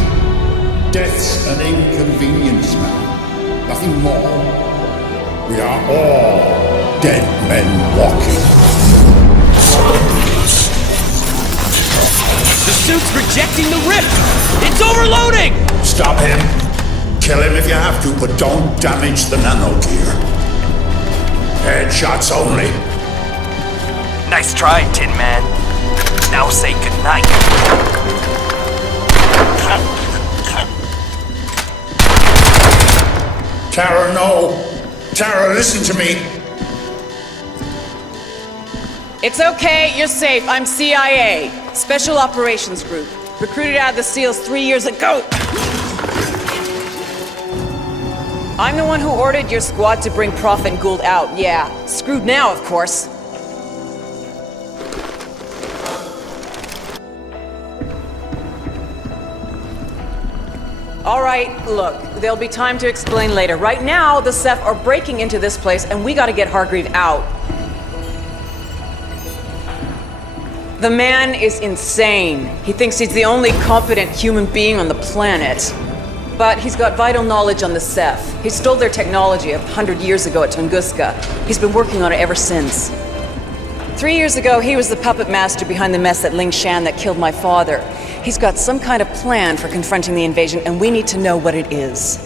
Death's an inconvenience now. Nothing more. We are all dead men walking. The suit's rejecting the rift! It's overloading! Stop him. Kill him if you have to, but don't damage the nano gear. Headshots only. Nice try, Tin Man. Now say goodnight. Tara, no. Tara, listen to me. It's okay, you're safe. I'm CIA, Special Operations Group. Recruited out of the SEALs 3 years ago. I'm the one who ordered your squad to bring Prophet and Gould out, yeah. Screwed now, of course. All right, look, there'll be time to explain later. Right now, the Ceph are breaking into this place, and we gotta get Hargreave out. The man is insane. He thinks he's the only competent human being on the planet. But he's got vital knowledge on the Ceph. He stole their technology 100 years ago at Tunguska. He's been working on it ever since. 3 years ago, he was the puppet master behind the mess at Lingshan that killed my father. He's got some kind of plan for confronting the invasion, and we need to know what it is.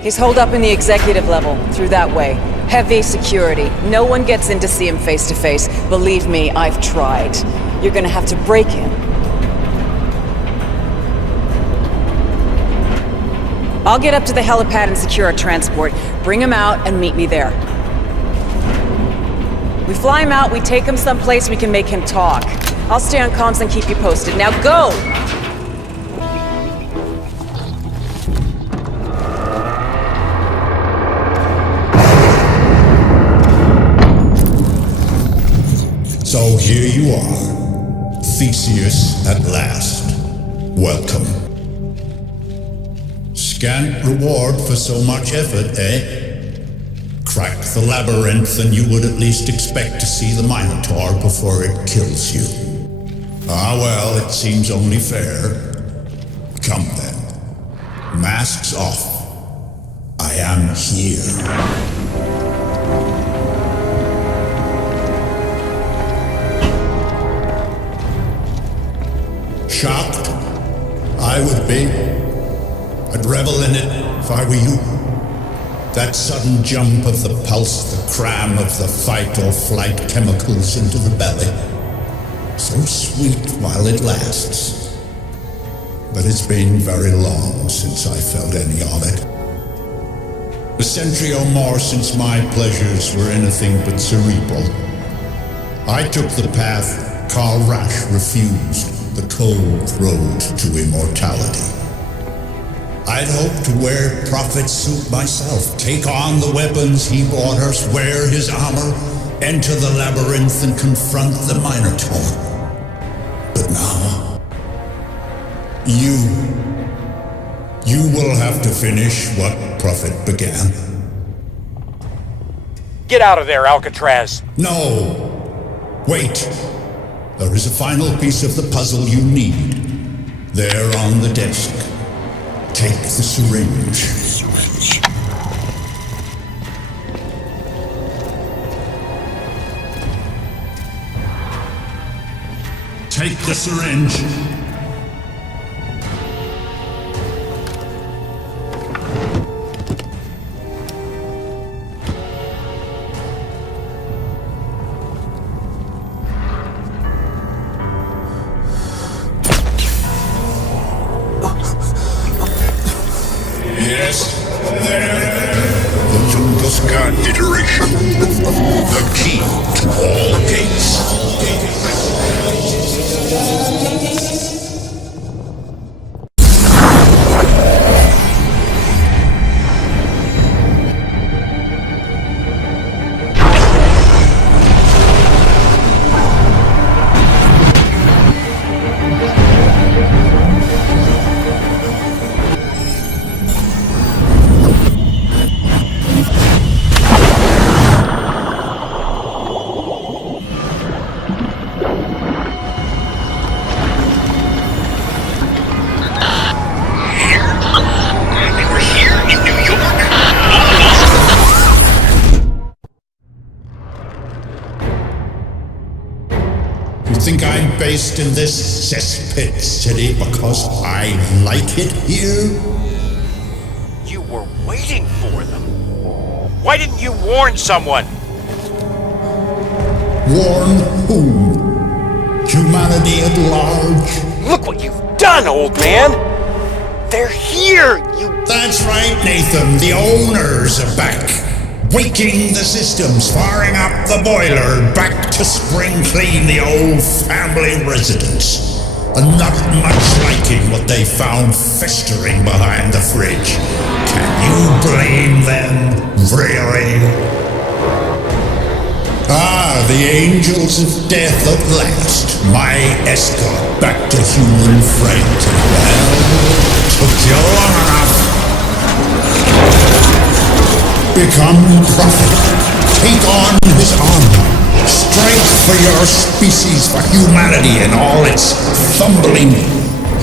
He's holed up in the executive level, through that way. Heavy security. No one gets in to see him face to face. Believe me, I've tried. You're gonna have to break him. I'll get up to the helipad and secure a transport. Bring him out and meet me there. We fly him out, we take him someplace we can make him talk. I'll stay on comms and keep you posted. Now go! So here you are, Theseus at last. Welcome. Scant reward for so much effort, eh? Crack the labyrinth and you would at least expect to see the Minotaur before it kills you. Ah well, it seems only fair. Come then. Masks off. I am here. I would be. I'd revel in it if I were you. That sudden jump of the pulse, the cram of the fight or flight chemicals into the belly. So sweet while it lasts. But it's been very long since I felt any of it. A century or more since my pleasures were anything but cerebral. I took the path Karl Rasch refused, the cold road to immortality. I'd hoped to wear Prophet's suit myself, take on the weapons he brought us, wear his armor, enter the labyrinth and confront the Minotaur. But now, you will have to finish what Prophet began. Get out of there, Alcatraz! No! Wait! There is a final piece of the puzzle you need. There on the desk. Take the syringe. Take the syringe. Yes, there. The Tunguska iteration. The key to all gates. Based in this cesspit city because I like it here? You were waiting for them. Why didn't you warn someone? Warn whom? Humanity at large? Look what you've done, old man! They're here, you... That's right, Nathan. The owners are back. Waking the systems, firing up the boiler, back to spring clean the old family residence. And not much liking what they found festering behind the fridge. Can you blame them, really? Ah, the angels of death at last. My escort back to human frailty. Well, took you long enough. Become Prophet. Take on his armor. Strength for your species, for humanity in all its fumbling,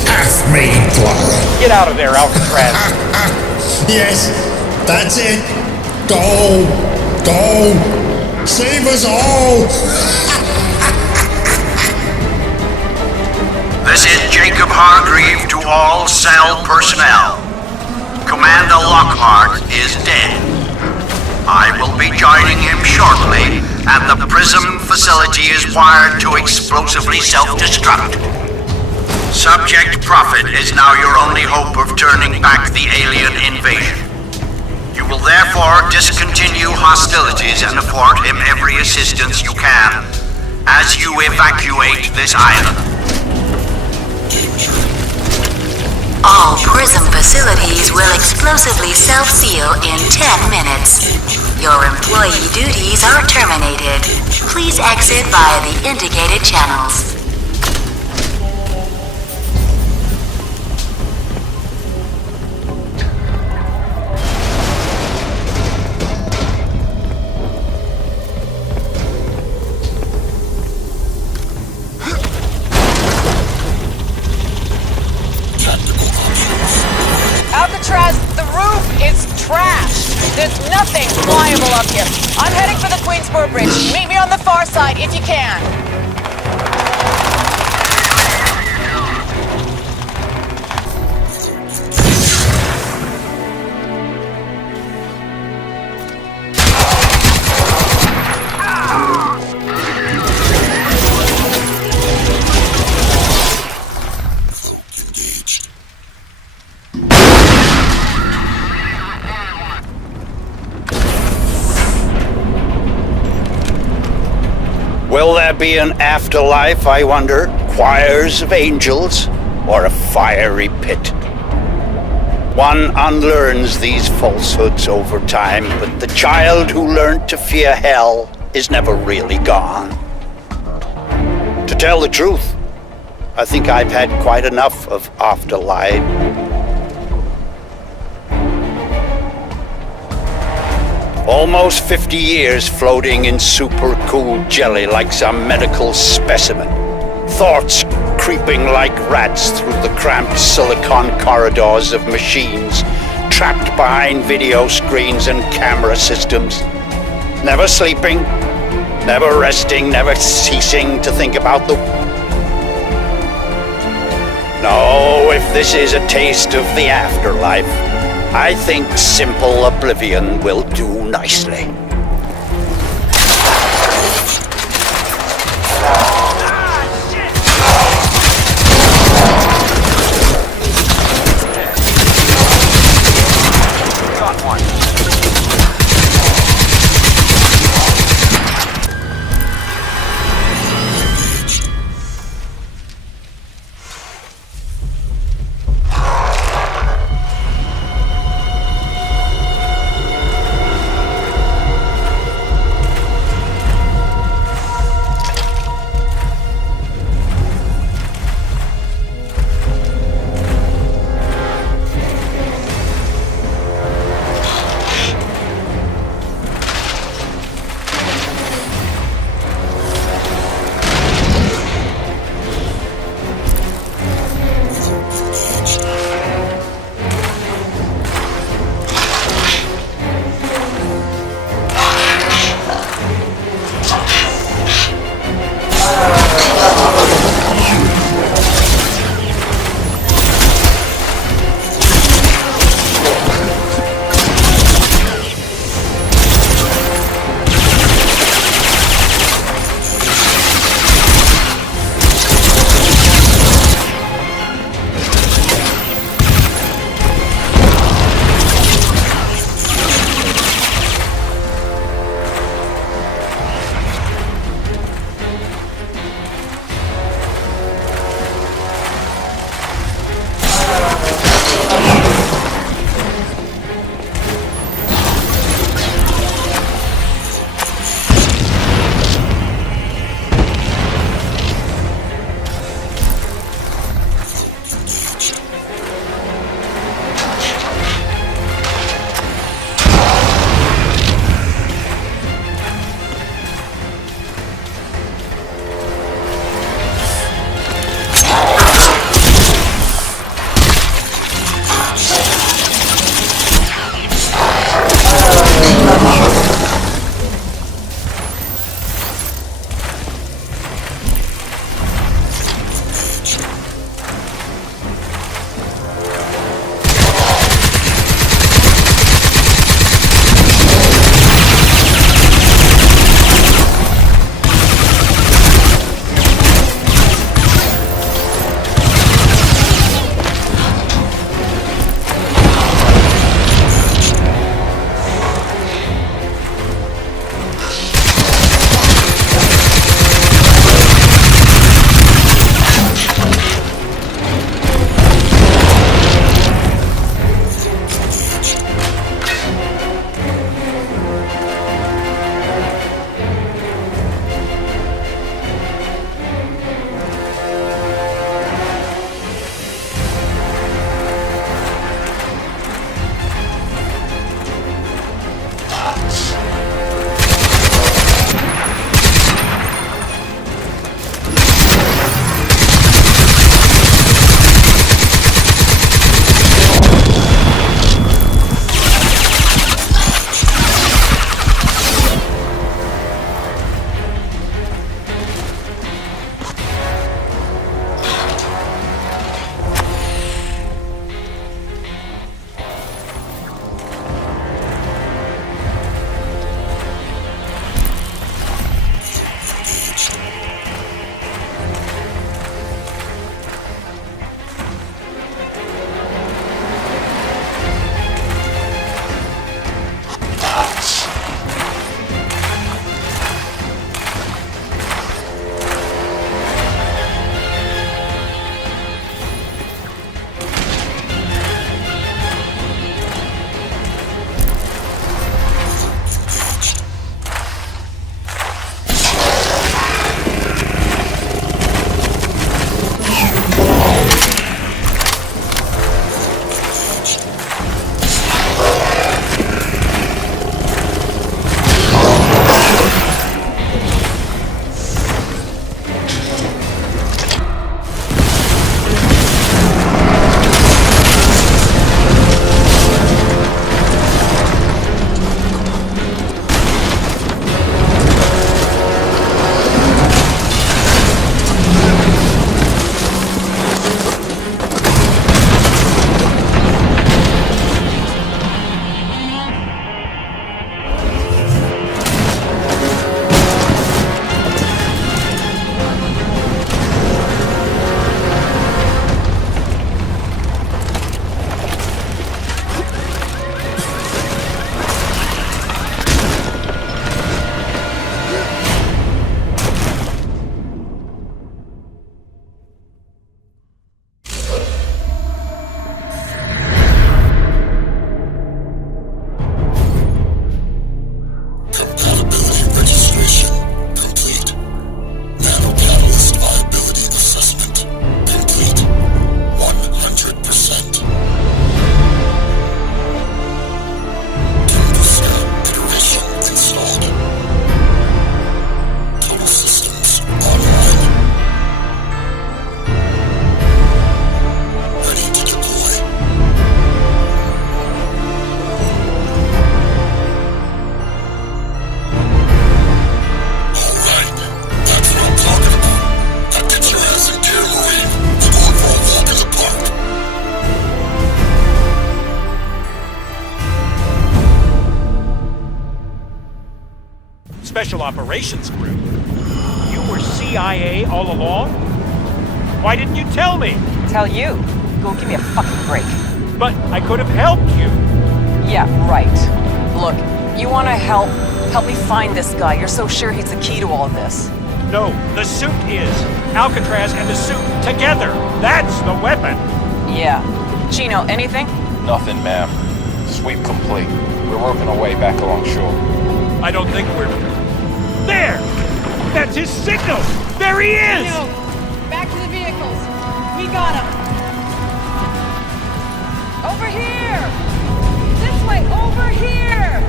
half-made glory. Get out of there, Alcatraz. Yes, that's it. Go. Go. Save us all. This is Jacob Hargreave to all cell personnel. Commander Lockhart is dead. I will be joining him shortly, and the Prism facility is wired to explosively self-destruct. Subject Prophet is now your only hope of turning back the alien invasion. You will therefore discontinue hostilities and afford him every assistance you can as you evacuate this island. All Prism facilities will explosively self-seal in 10 minutes. Your employee duties are terminated. Please exit via the indicated channels. Alcatraz, the roof is trashed. There's nothing flyable up here. I'm heading for the Queensboro Bridge. Meet me on the far side if you can. Will there be an afterlife, I wonder? Choirs of angels? Or a fiery pit? One unlearns these falsehoods over time, but the child who learned to fear hell is never really gone. To tell the truth, I think I've had quite enough of afterlife. Almost 50 years floating in super cool jelly like some medical specimen. Thoughts creeping like rats through the cramped silicon corridors of machines, trapped behind video screens and camera systems. Never sleeping, never resting, never ceasing to think about the... No, if this is a taste of the afterlife, I think simple oblivion will do nicely. Special Operations Group. You were CIA all along? Why didn't you tell me? Tell you? Go give me a fucking break. But I could have helped you. Yeah, right. Look, you wanna help me find this guy. You're so sure he's the key to all of this. No, the suit is. Alcatraz and the suit together. That's the weapon. Yeah. Chino, anything? Nothing, ma'am. Sweep complete. We're working our way back along shore. I don't think we're... There! That's his signal! There he is! Chino, back to the vehicles. We got him. Over here! This way, over here!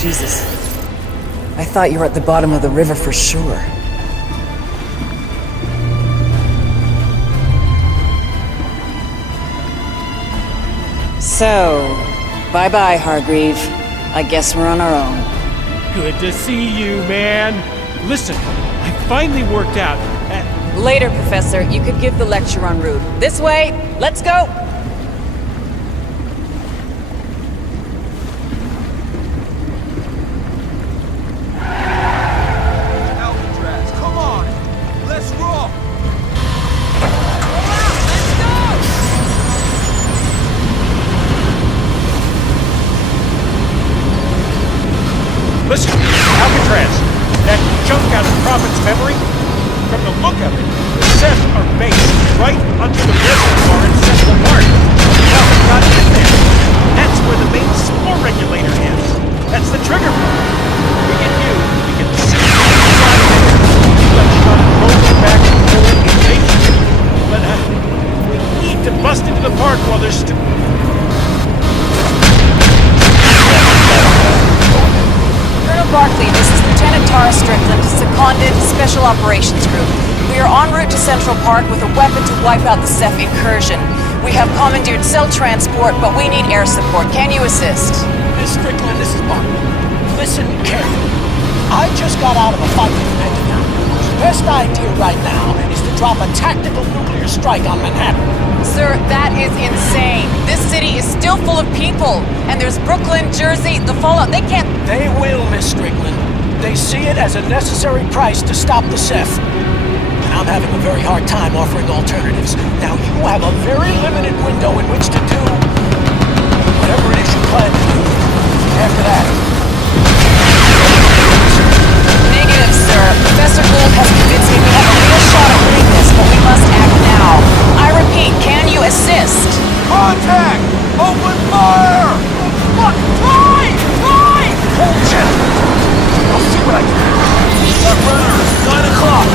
Jesus. I thought you were at the bottom of the river for sure. So, bye-bye, Hargreave. I guess we're on our own. Good to see you, man. Listen, I finally worked out. Later, Professor, you could give the lecture en route. This way, let's go! Alcatraz, come on! Let's roll! Listen, Alcatraz, that chunk out of Prophet's memory, from the look of it, the Ceph are based right under the reservoir in Central Park. Prophet got in there. That's where the main spore regulator is. That's the trigger point. We get you, we get the suit inside there. You got shot rolling back and forth impatient. But we need to bust into the park while there's still... Barkley, this is Lieutenant Tara Strickland, seconded Special Operations Group. We are en route to Central Park with a weapon to wipe out the Ceph incursion. We have commandeered cell transport, but we need air support. Can you assist? Miss Strickland, this is Barkley. Listen carefully. I just got out of a fight with the Pentagon. The best idea right now is to drop a tactical nuclear strike on Manhattan. Sir, that is insane. This city is still full of people. And there's Brooklyn, Jersey, the fallout. They can't... They will, Miss Strickland. They see it as a necessary price to stop the Ceph. And I'm having a very hard time offering alternatives. Now, you have a very limited window in which to do whatever it is you plan to do. After that... Negative, sir. Professor Gould has convinced me we have a real shot at winning this, but we must act now. I repeat, can you assist? Contact! Open fire! Fuck! Drive! Drive! Hold shit! I'll see what I can do. Start runners, 9 o'clock.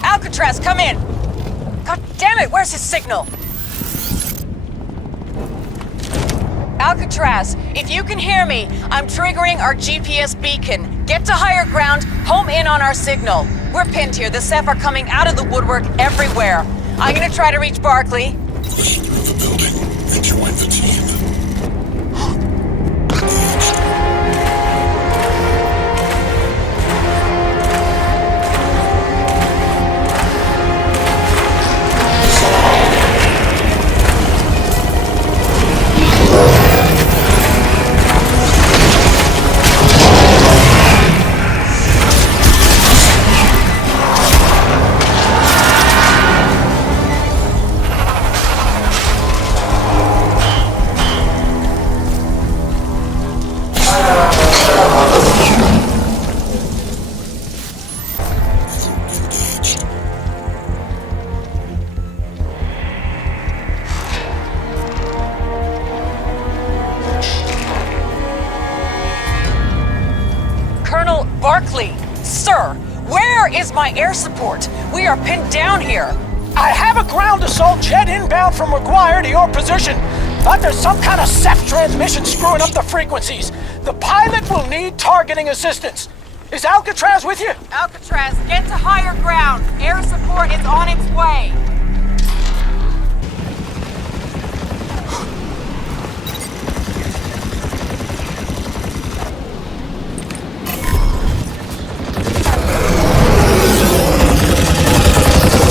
Alcatraz, come in! God damn it, where's his signal? Alcatraz, if you can hear me, I'm triggering our GPS beacon. Get to higher ground, home in on our signal. We're pinned here. The Ceph are coming out of the woodwork everywhere. I'm gonna try to reach Barkley. Push through the building and join the team. Colonel Barkley, sir, where is my air support? We are pinned down here. I have a ground assault jet inbound from McGuire to your position, but there's some kind of Ceph transmission screwing up the frequencies. The pilot will need targeting assistance. Is Alcatraz with you? Alcatraz, get to higher ground. Air support is on its way.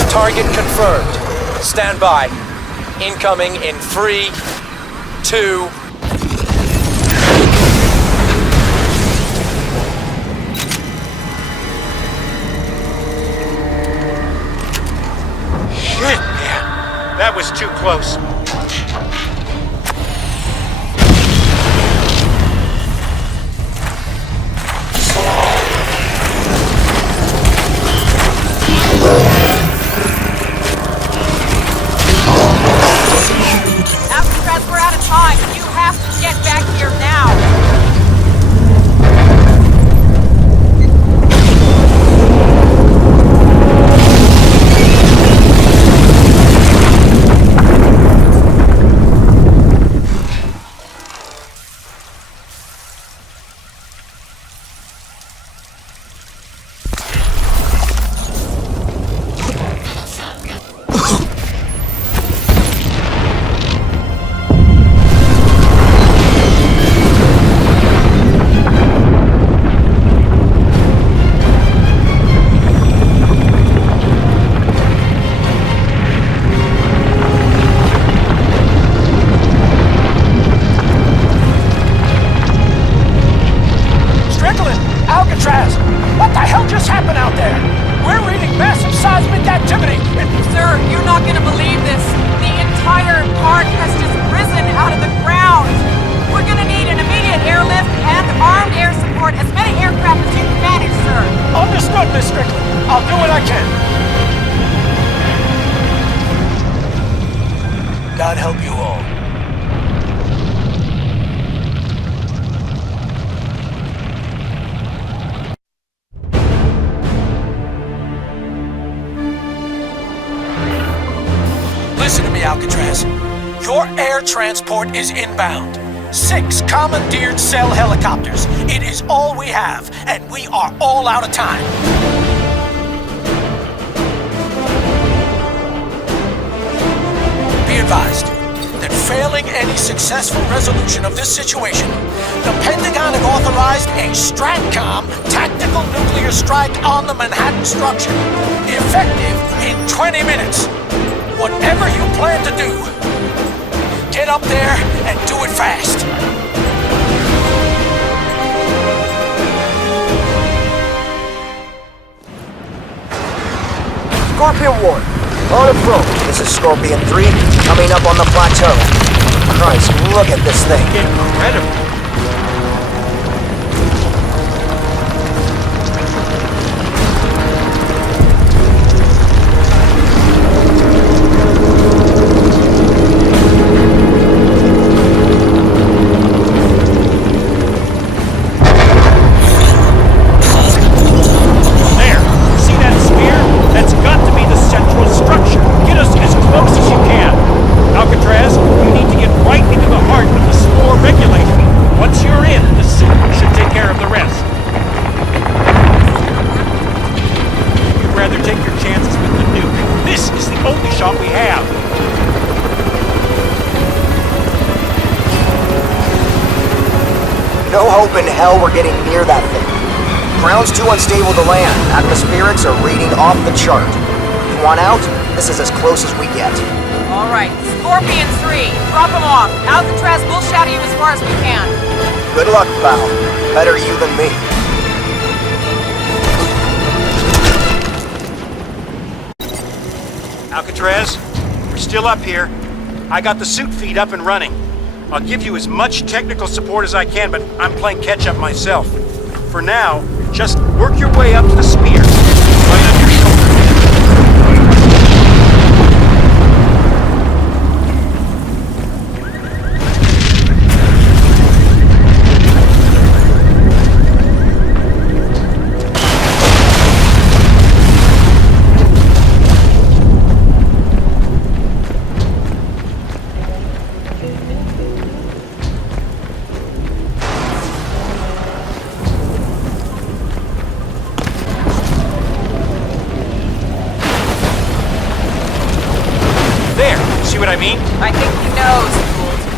Target confirmed. Stand by. Incoming in 3, 2... Shit, man. That was too close. Alcatraz, we're out of time. You have to get back here now. God help you all. Listen to me, Alcatraz. Your air transport is inbound. 6 commandeered cell helicopters. It is all we have, and we are all out of time. Be advised that failing any successful resolution of this situation, the Pentagon have authorized a STRATCOM tactical nuclear strike on the Manhattan structure, effective in 20 minutes. Whatever you plan to do, get up there and do it fast. Scorpion 1, on approach. This is Scorpion 3, coming up on the plateau. Christ, look at this thing. Incredible. No hope in hell we're getting near that thing. Ground's too unstable to land. Atmospherics are reading off the chart. You want out? This is as close as we get. All right, Scorpion 3, drop him off. Alcatraz will shadow you as far as we can. Good luck, pal. Better you than me. Alcatraz, you're still up here. I got the suit feed up and running. I'll give you as much technical support as I can, but I'm playing catch-up myself. For now, just work your way up to the spear. Right on your shoulder. I mean? I think he knows, Gould.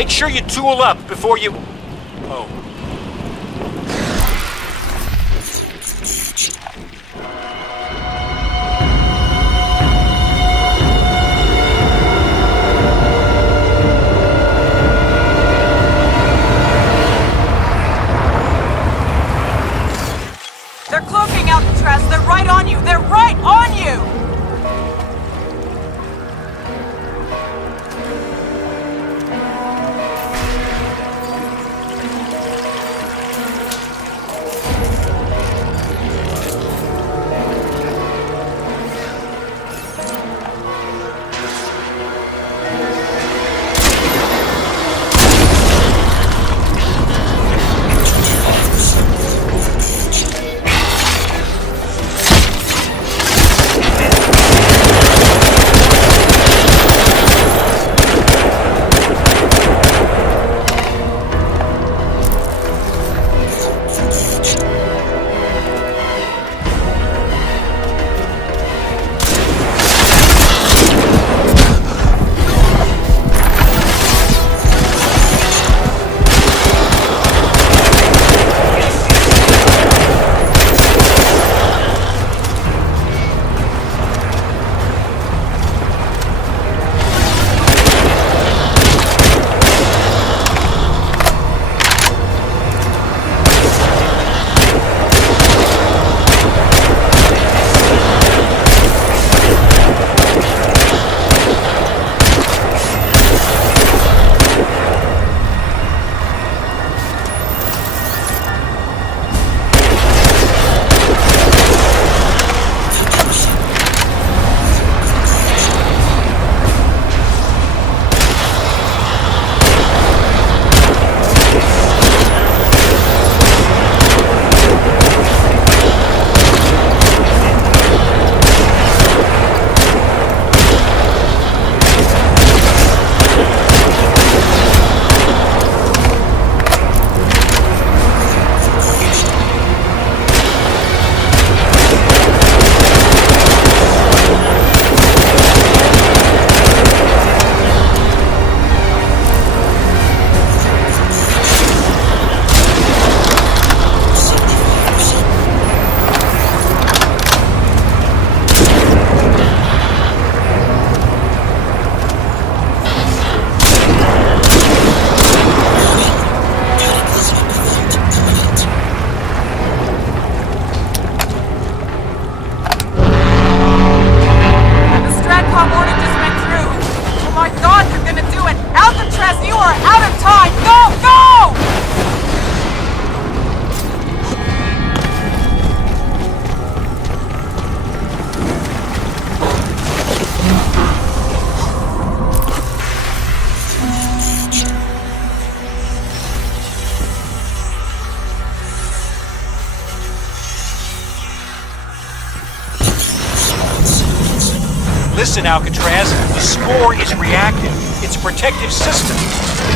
Make sure you tool up before you... Oh. They're cloaking Alcatraz. They're right on you. They're right on you! Listen, Alcatraz, the spore is reactive. It's a protective system.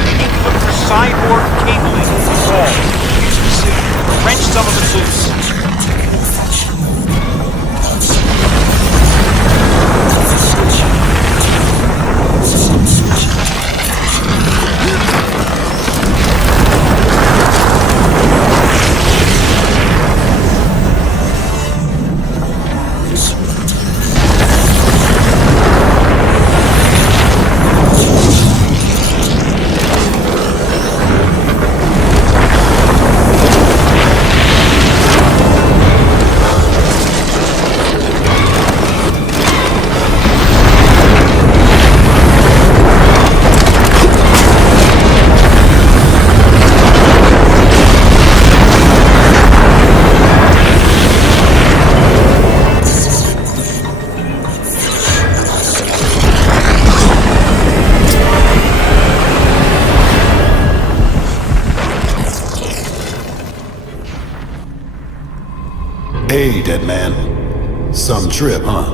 You need to look for cyborg cabling in the wall. Use the suit. Wrench some of it loose. Hey, dead man. Some trip, huh?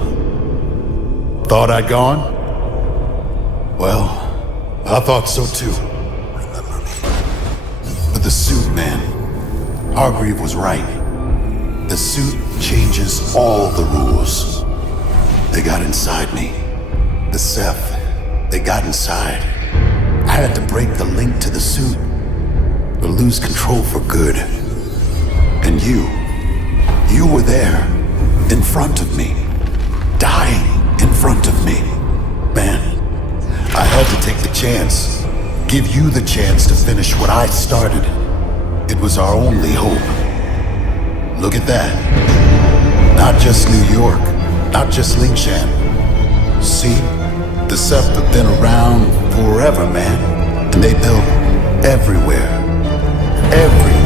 Thought I'd gone? Well, I thought so too. But the suit, man. Hargreave was right. The suit changes all the rules. They got inside me. The Ceph, they got inside. I had to break the link to the suit, or lose control for good. And you were there, in front of me, dying in front of me. Man, I had to take the chance, give you the chance to finish what I started. It was our only hope. Look at that. Not just New York, not just Lingshan. See, the Ceph have been around forever, man. And they built everywhere. Everywhere.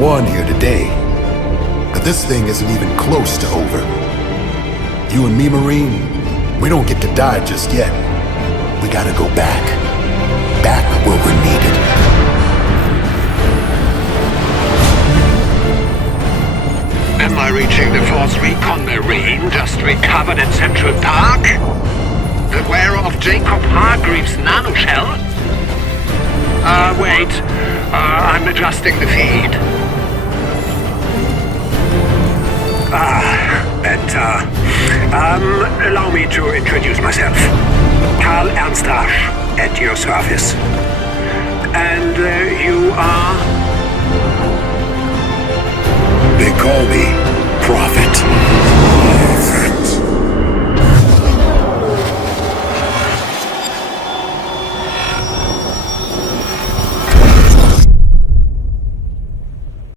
Won here today, but this thing isn't even close to over. You and me, Marine, we don't get to die just yet. We gotta go back where we're needed. Am I reaching the Force Recon Marine, just recovered at Central Park? Aware of Jacob Hargreaves' nanoshell? Wait. I'm adjusting the feed. Better. Allow me to introduce myself. Karl Ernstrasch, at your service. And you are? They call me Prophet.